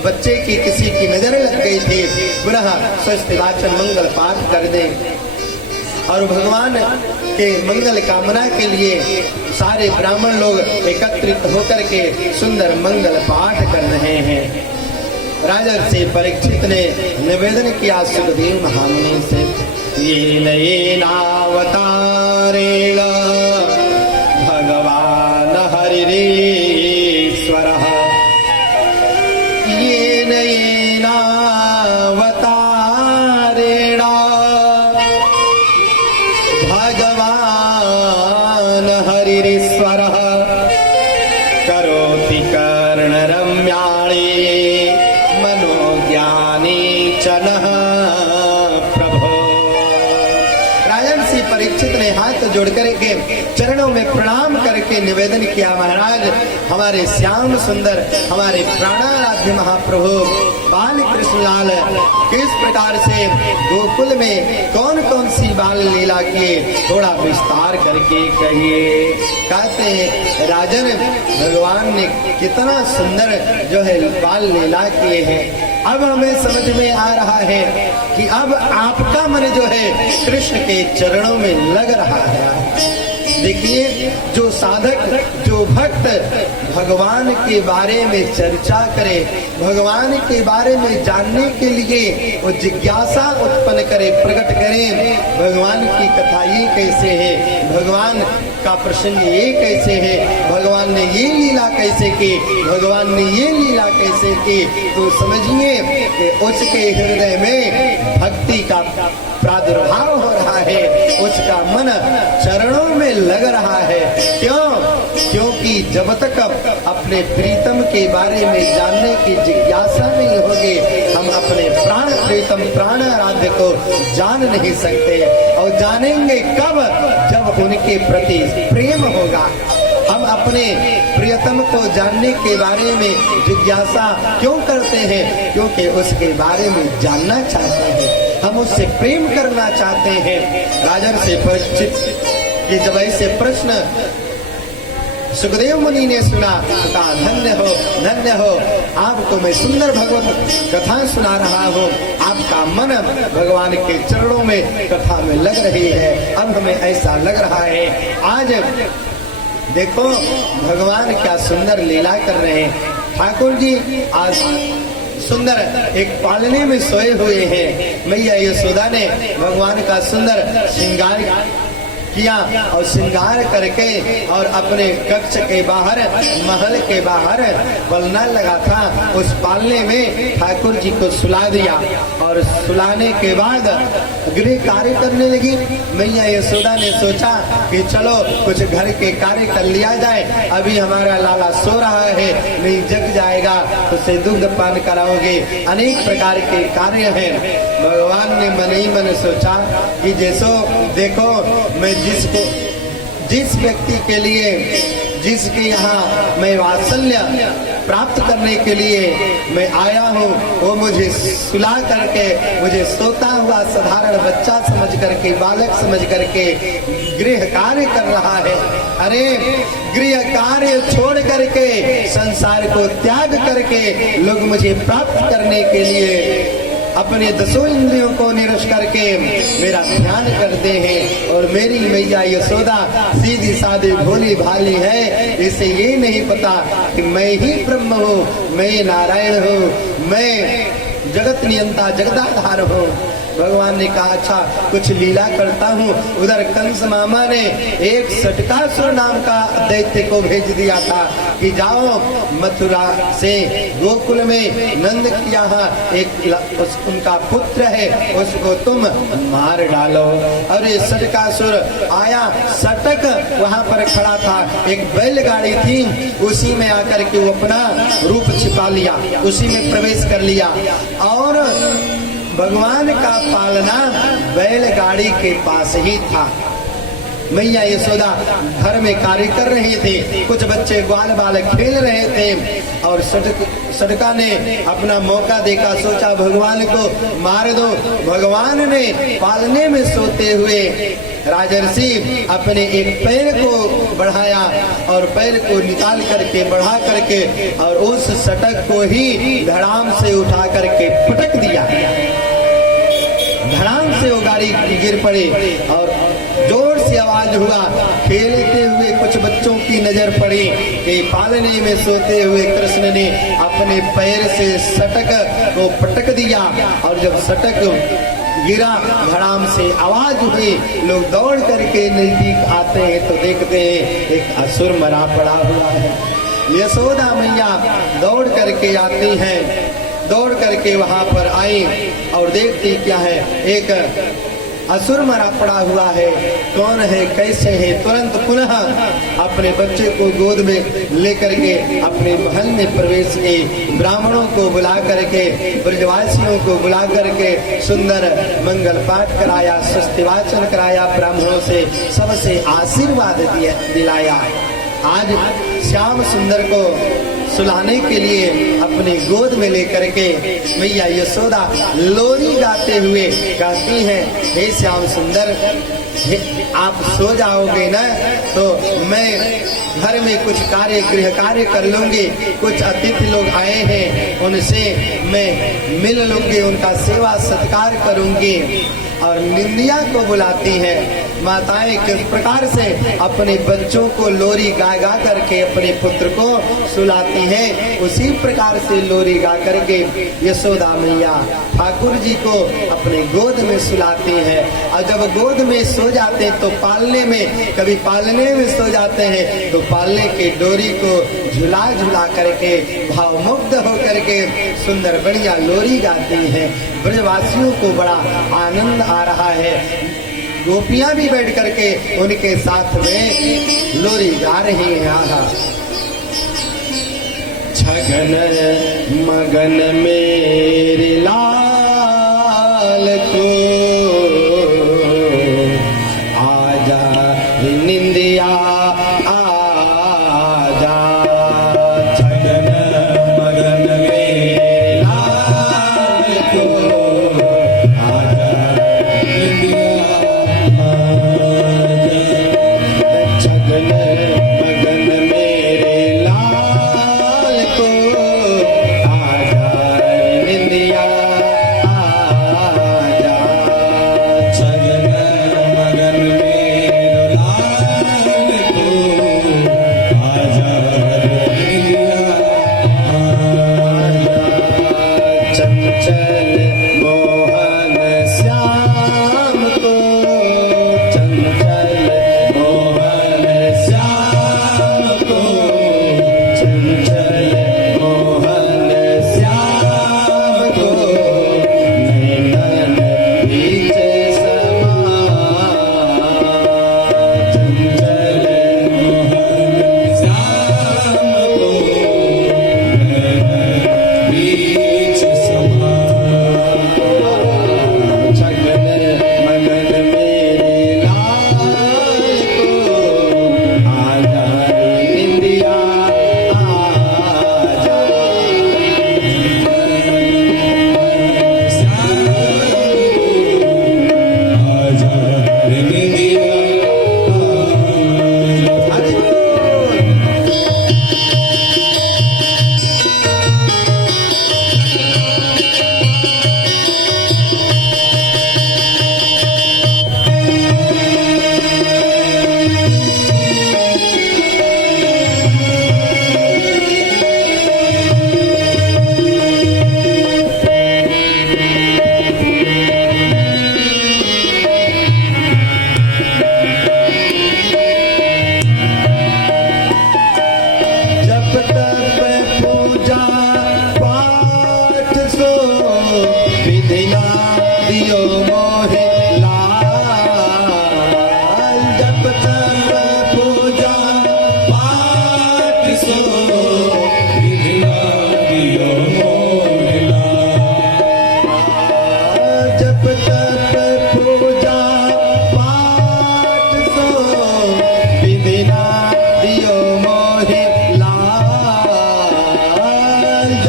बच्चे की किसी की नजर लग गई थी, पुनः स्वस्थ वाचन मंगल पाठ कर दें। और भगवान के मंगल कामना के लिए सारे ब्राह्मण लोग एकत्रित होकर के सुंदर मंगल पाठ कर रहे हैं। राजर्षि परीक्षित ने निवेदन किया सुखदेव महामुनि से, येन अवतारेण भगवान हरिरेश्वरः, येन अवतारेण भगवान हरिरेश्वरः, करोति कर्णरम्याणि प्रभो। राजर्षि परीक्षित ने हाथ जोड़ करके चरणों में प्रणाम करके निवेदन किया, महाराज हमारे श्याम सुंदर हमारे प्राणाराध्य महाप्रभु बाल कृष्णलाल किस प्रकार से गोकुल में कौन कौन सी बाल लीला किए, थोड़ा विस्तार करके कहिए। कहते हैं राजन भगवान ने कितना सुंदर जो है बाल लीला किए हैं। अब हमें समझ में आ रहा है कि अब आपका मन जो है कृष्ण के चरणों में लग रहा है। देखिए जो साधक जो भक्त भगवान के बारे में चर्चा करे, भगवान के बारे में जानने के लिए वो जिज्ञासा उत्पन्न करे, प्रकट करे, भगवान की कथा ये कैसे है, भगवान का प्रसंग ये कैसे है, भगवान ने ये लीला कैसे की, भगवान ने ये लीला कैसे की, तो समझिए कि उसके हृदय में भक्ति का प्रादुर्भाव हो रहा है, उसका मन चरणों में लग रहा है। क्यों? क्योंकि जब तक अपने प्रीतम के बारे में जानने की जिज्ञासा नहीं होगी, हम अपने प्राण प्रीतम प्राण आराध्य को जान नहीं सकते। और जानेंगे कब? जब उनके प्रति प्रेम होगा। हम अपने प्रियतम को जानने के बारे में जिज्ञासा क्यों करते हैं? क्योंकि उसके बारे में जानना चाहते हैं, हम उससे प्रेम करना चाहते हैं। राजर्षि परीक्षित कि जब ऐसे प्रश्न सुखदेव मुनि ने सुना तो कहा, धन्य हो, आपको मैं सुंदर भगवत कथा सुना रहा हूँ, आपका मन भगवान के चरणों में कथा में लग रही है। अब हमें ऐसा लग रहा है, आज देखो भगवान क्या सुंदर लीला कर रहे हैं। ठाकुर जी आज सुंदर एक पालने में सोए हुए हैं। मैया यशोदा ने भगवान का सुंदर श्रृंगार किया और श्रृंगार करके और अपने कक्ष के बाहर महल के बाहर पलना लगा था, उस पालने में ठाकुर जी को सुला दिया और सुलाने के बाद गृह कार्य करने लगी। मैया यशोदा ने सोचा कि चलो कुछ घर के कार्य कर लिया जाए, अभी हमारा लाला सो रहा है, नहीं जग जाएगा तो उसे दुग्ध पान कराओगे, अनेक प्रकार के कार्य हैं। भगवान ने मन ही मन सोचा कि जैसो देखो मैं जिस व्यक्ति के लिए जिसके यहाँ मैं वात्सल्य प्राप्त करने के लिए मैं आया हूँ, वो मुझे सुला करके मुझे सोता हुआ साधारण बच्चा समझ करके बालक समझ करके गृह कार्य कर रहा है। अरे गृह कार्य छोड़ करके संसार को त्याग करके लोग मुझे प्राप्त करने के लिए अपने दसों इंद्रियों को निरश करके मेरा ध्यान करते हैं। और मेरी मैया यशोदा सीधी सादी भोली भाली है, इसे ये नहीं पता कि मैं ही ब्रह्म हूँ, मैं नारायण हूँ, मैं जगत नियंता जगदाधार हूँ। भगवान ने कहा अच्छा कुछ लीला करता हूँ। उधर कंस मामा ने एक सटकासुर नाम का दैत्य को भेज दिया था कि जाओ मथुरा से गोकुल में नंद के यहाँ एक उनका पुत्र है, उसको तुम मार डालो। अरे सटकासुर आया, सटक वहाँ पर खड़ा था, एक बैलगाड़ी थी, उसी में आकर के वो अपना रूप छिपा लिया, उसी में प्रवेश कर लिया। और भगवान का पालना बैलगाड़ी के पास ही था। मैया यशोदा घर में कार्य कर रहे थे, कुछ बच्चे ग्वाल बालक खेल रहे थे और सडका ने अपना मौका देखा, सोचा भगवान को मार दो। भगवान ने पालने में सोते हुए राजर्षि अपने एक पैर को बढ़ाया और पैर को निकाल करके बढ़ा करके और उस सटक को ही धड़ाम से उठा करके पटक दिया। धड़ाम से वो गाड़ी गिर पड़ी और जोर से आवाज हुआ। खेलते हुए कुछ बच्चों की नजर पड़ी कि पालने में सोते हुए कृष्ण ने अपने पैर से सटक को पटक दिया और जब सटक गिरा धड़ाम से आवाज हुई, लोग दौड़ करके नजदीक आते हैं तो देखते हैं एक असुर मरा पड़ा हुआ है। यशोदा मैया दौड़ करके आती हैं, दौड़ करके वहां पर आई और देखती क्या है, एक असुर मरा पड़ा हुआ है। कौन है, कैसे है? तुरंत पुनः अपने बच्चे को गोद में लेकर के अपने महल में प्रवेश की, ब्राह्मणों को बुला करके, ब्रजवासियों को बुला करके सुंदर मंगल पाठ कराया, स्वस्ति वाचन कराया, ब्राह्मणों से सबसे आशीर्वाद दिलाया। आज श्याम सुंदर को सुलाने के लिए अपने गोद में लेकर के मैया यशोदा लोरी गाते हुए कहती हैं, हे श्याम सुंदर, आप सो जाओगे ना तो मैं घर में कुछ कार्य गृह कार्य कर लूंगी, कुछ अतिथि लोग आए हैं उनसे मैं मिल लूंगी, उनका सेवा सत्कार करूंगी। और निंदिया को बुलाती हैं। माताएं किस प्रकार से अपने बच्चों को लोरी गा गा करके अपने पुत्र को सुलाती हैं, उसी प्रकार से लोरी गा करके यशोदा मैया ठाकुर जी को अपने गोद में सुलाती हैं। और जब गोद में सो जाते हैं तो पालने में, कभी पालने में सो जाते हैं तो पालने की डोरी को झुला झुला करके भावमुग्ध होकर के सुंदर बढ़िया लोरी गाती हैं। ब्रजवासियों को बड़ा आनंद आ रहा है। गोपियां भी बैठ करके उनके साथ में लोरी गा रही हैं। आहा, छगन मगन मेरे लाल को आजा निंदिया आजा, छगन मगन मेरे लाल को आजा निंदिया आजा, छगन मगन मेरे लाल को आजा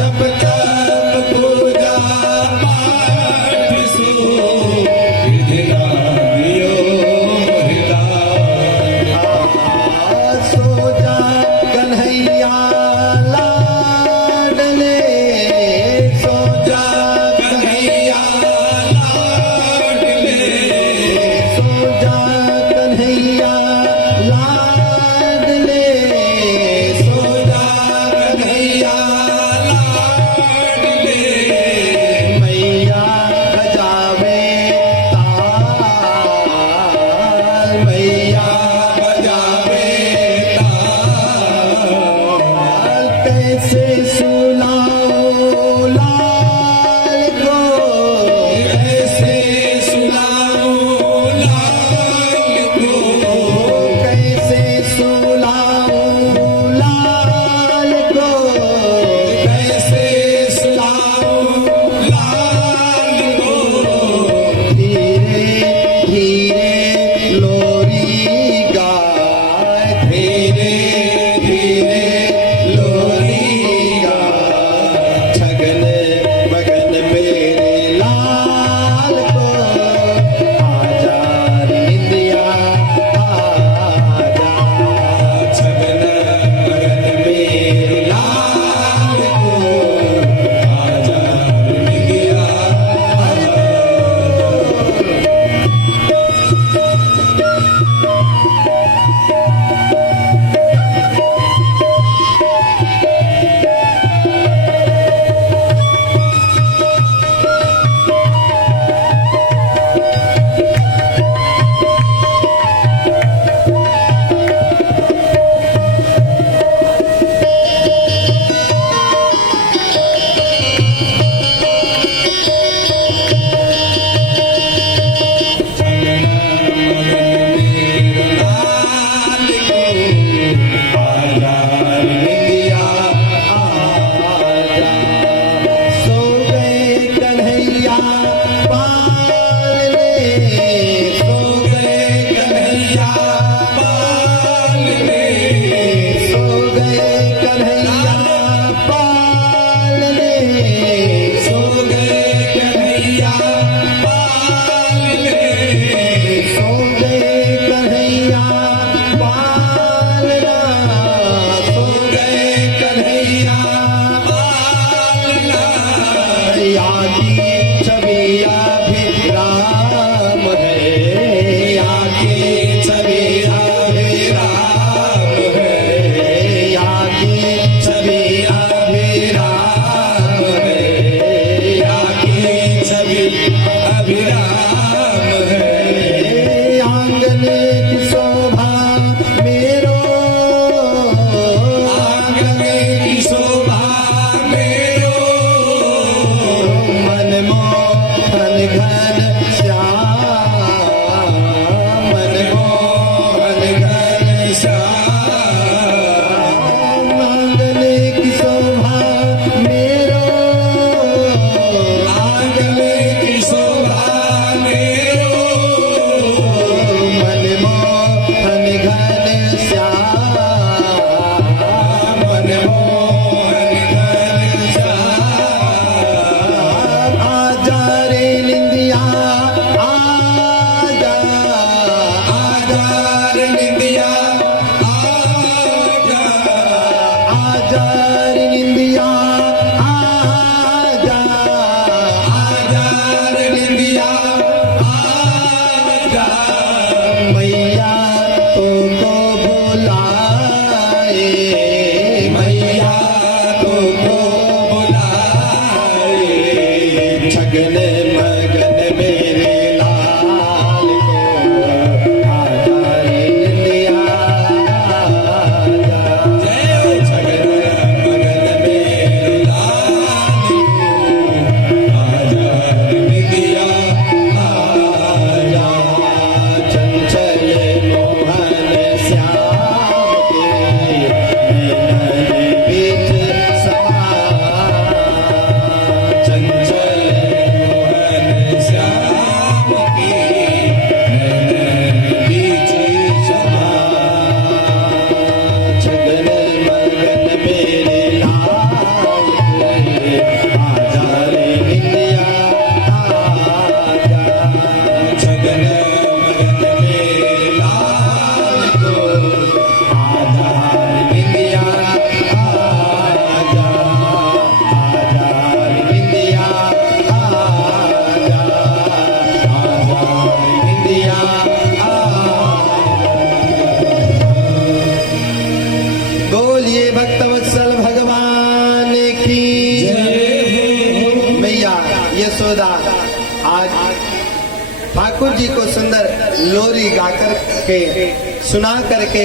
जप तप पूजा पाठ सो विधि लागियो मोहिला। सो जा कन्हैया लाडले, सो जा कन्हैया लाडले, सो जा कन्हैया लाडले, सो जा कन्हैया लाडले। मैया बजावे ताल, मैया बजावे ताल, कैसे सुनाओ लाल को, कैसे सुनाऊं लाल को, कैसे सुनाओ लाल को, कैसे सुनाऊं लाल को। धीरे धीरे लोरी गाय, धीरे धीरे लोरी गाय, छगन मगन मेरे लाल को, आजा निंदिया आजा, छगन मगन मेरे लाल को, आजा निंदिया आजा। सो गए कन्हैया पालने, सो गए कन्हैया पालने, सो गए कन्हैया पालने, सो गए कन्हैया पालने, सो गए कन्हैया पालना, सो गए कन्हैया यागी छबिया भी राम है, यागी छबिया भी राम है, यागी छबिया भी राम है, यागी छवि अभिराम है। आंगन की शोभा मेरो, आंगन की शोभा मेरो, मनमोहन घन श्याम, मनमोहन घन श्याम। आंगन की शोभा मेरो, आंगन की शोभा मेरो, मनमोहन घन श्याम, मनमोहन घन श्याम। आजा रे निंदिया आजा, आजा रे निंदिया आजा, आजा रे निंदिया आजा, आजा रे निंदिया आजा। मैया तुमको बुलाए, मैया तुमको बुलाए, छगन मगन मेरे लाल को, आजा रे निंदिया आजा। जय हो छगन मगन मेरे लाल को, आजा रे निंदिया आजा। चंचल मोहन श्याम के नैनन बीच समा, चंचल यशोदा आज ठाकुर जी को सुंदर लोरी गाकर के सुना करके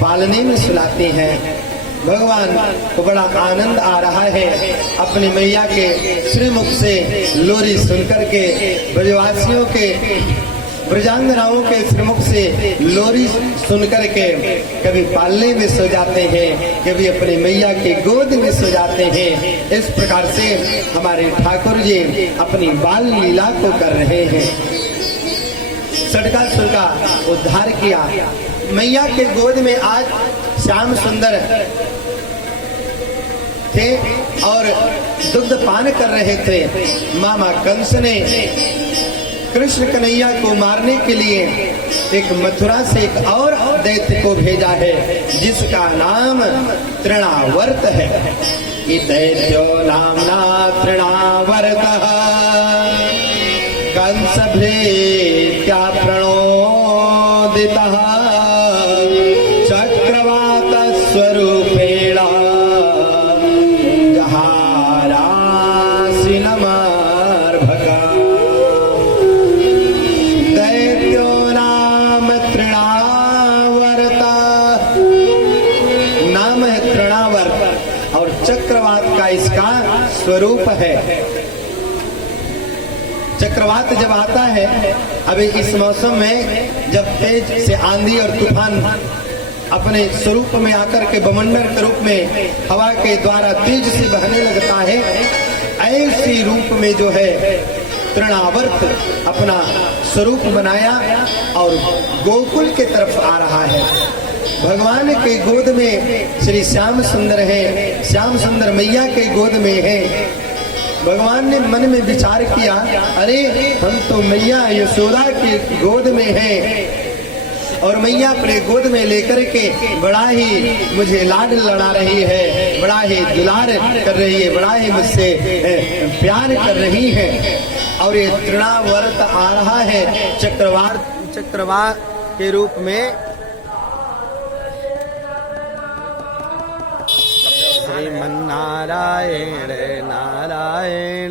पालने में सुलाती हैं। भगवान को बड़ा आनंद आ रहा है अपनी मैया के श्रीमुख से लोरी सुनकर के, ब्रजवासियों के ब्रजांगनाओं के श्रीमुख से लोरी सुनकर के कभी पालने में सो जाते हैं, कभी अपनी मैया की गोद में सो जाते हैं। इस प्रकार से हमारे ठाकुर जी अपनी बाल लीला को कर रहे हैं। सड़का सुरका उद्धार किया। मैया के गोद में आज श्याम सुंदर थे और दुग्ध पान कर रहे थे। मामा कंस ने कृष्ण कन्हैया को मारने के लिए एक मथुरा से एक और दैत्य को भेजा है जिसका नाम तृणावर्त है। दैत्यो नामना तृणावर्तः कंस भृत्या प्रणोदितः चक्रवात स्वरूपेण जहारासिनमार्भका। दैत्यो नाम तृणावर्त, नाम है तृणावर्त और चक्रवात का इसका स्वरूप है। चक्रवात जब आता है, अभी इस मौसम में जब तेज से आंधी और तूफान अपने स्वरूप में आकर के बमंडल के रूप में हवा के द्वारा तेज से बहने लगता है, ऐसी रूप में जो है तृणावर्त अपना स्वरूप बनाया और गोकुल के तरफ आ रहा है। भगवान के गोद में श्री श्याम सुंदर है, श्याम सुंदर मैया के गोद में है। भगवान ने मन में विचार किया, अरे हम तो मैया यशोदा के गोद में हैं और मैया अपने गोद में लेकर के बड़ा ही मुझे लाड लड़ा रही है, बड़ा ही दुलार कर रही है, बड़ा ही मुझसे प्यार कर रही है। और ये तृणावर्त आ रहा है चक्रवात के रूप में। श्रीमन्नारायण नारायण नारायण।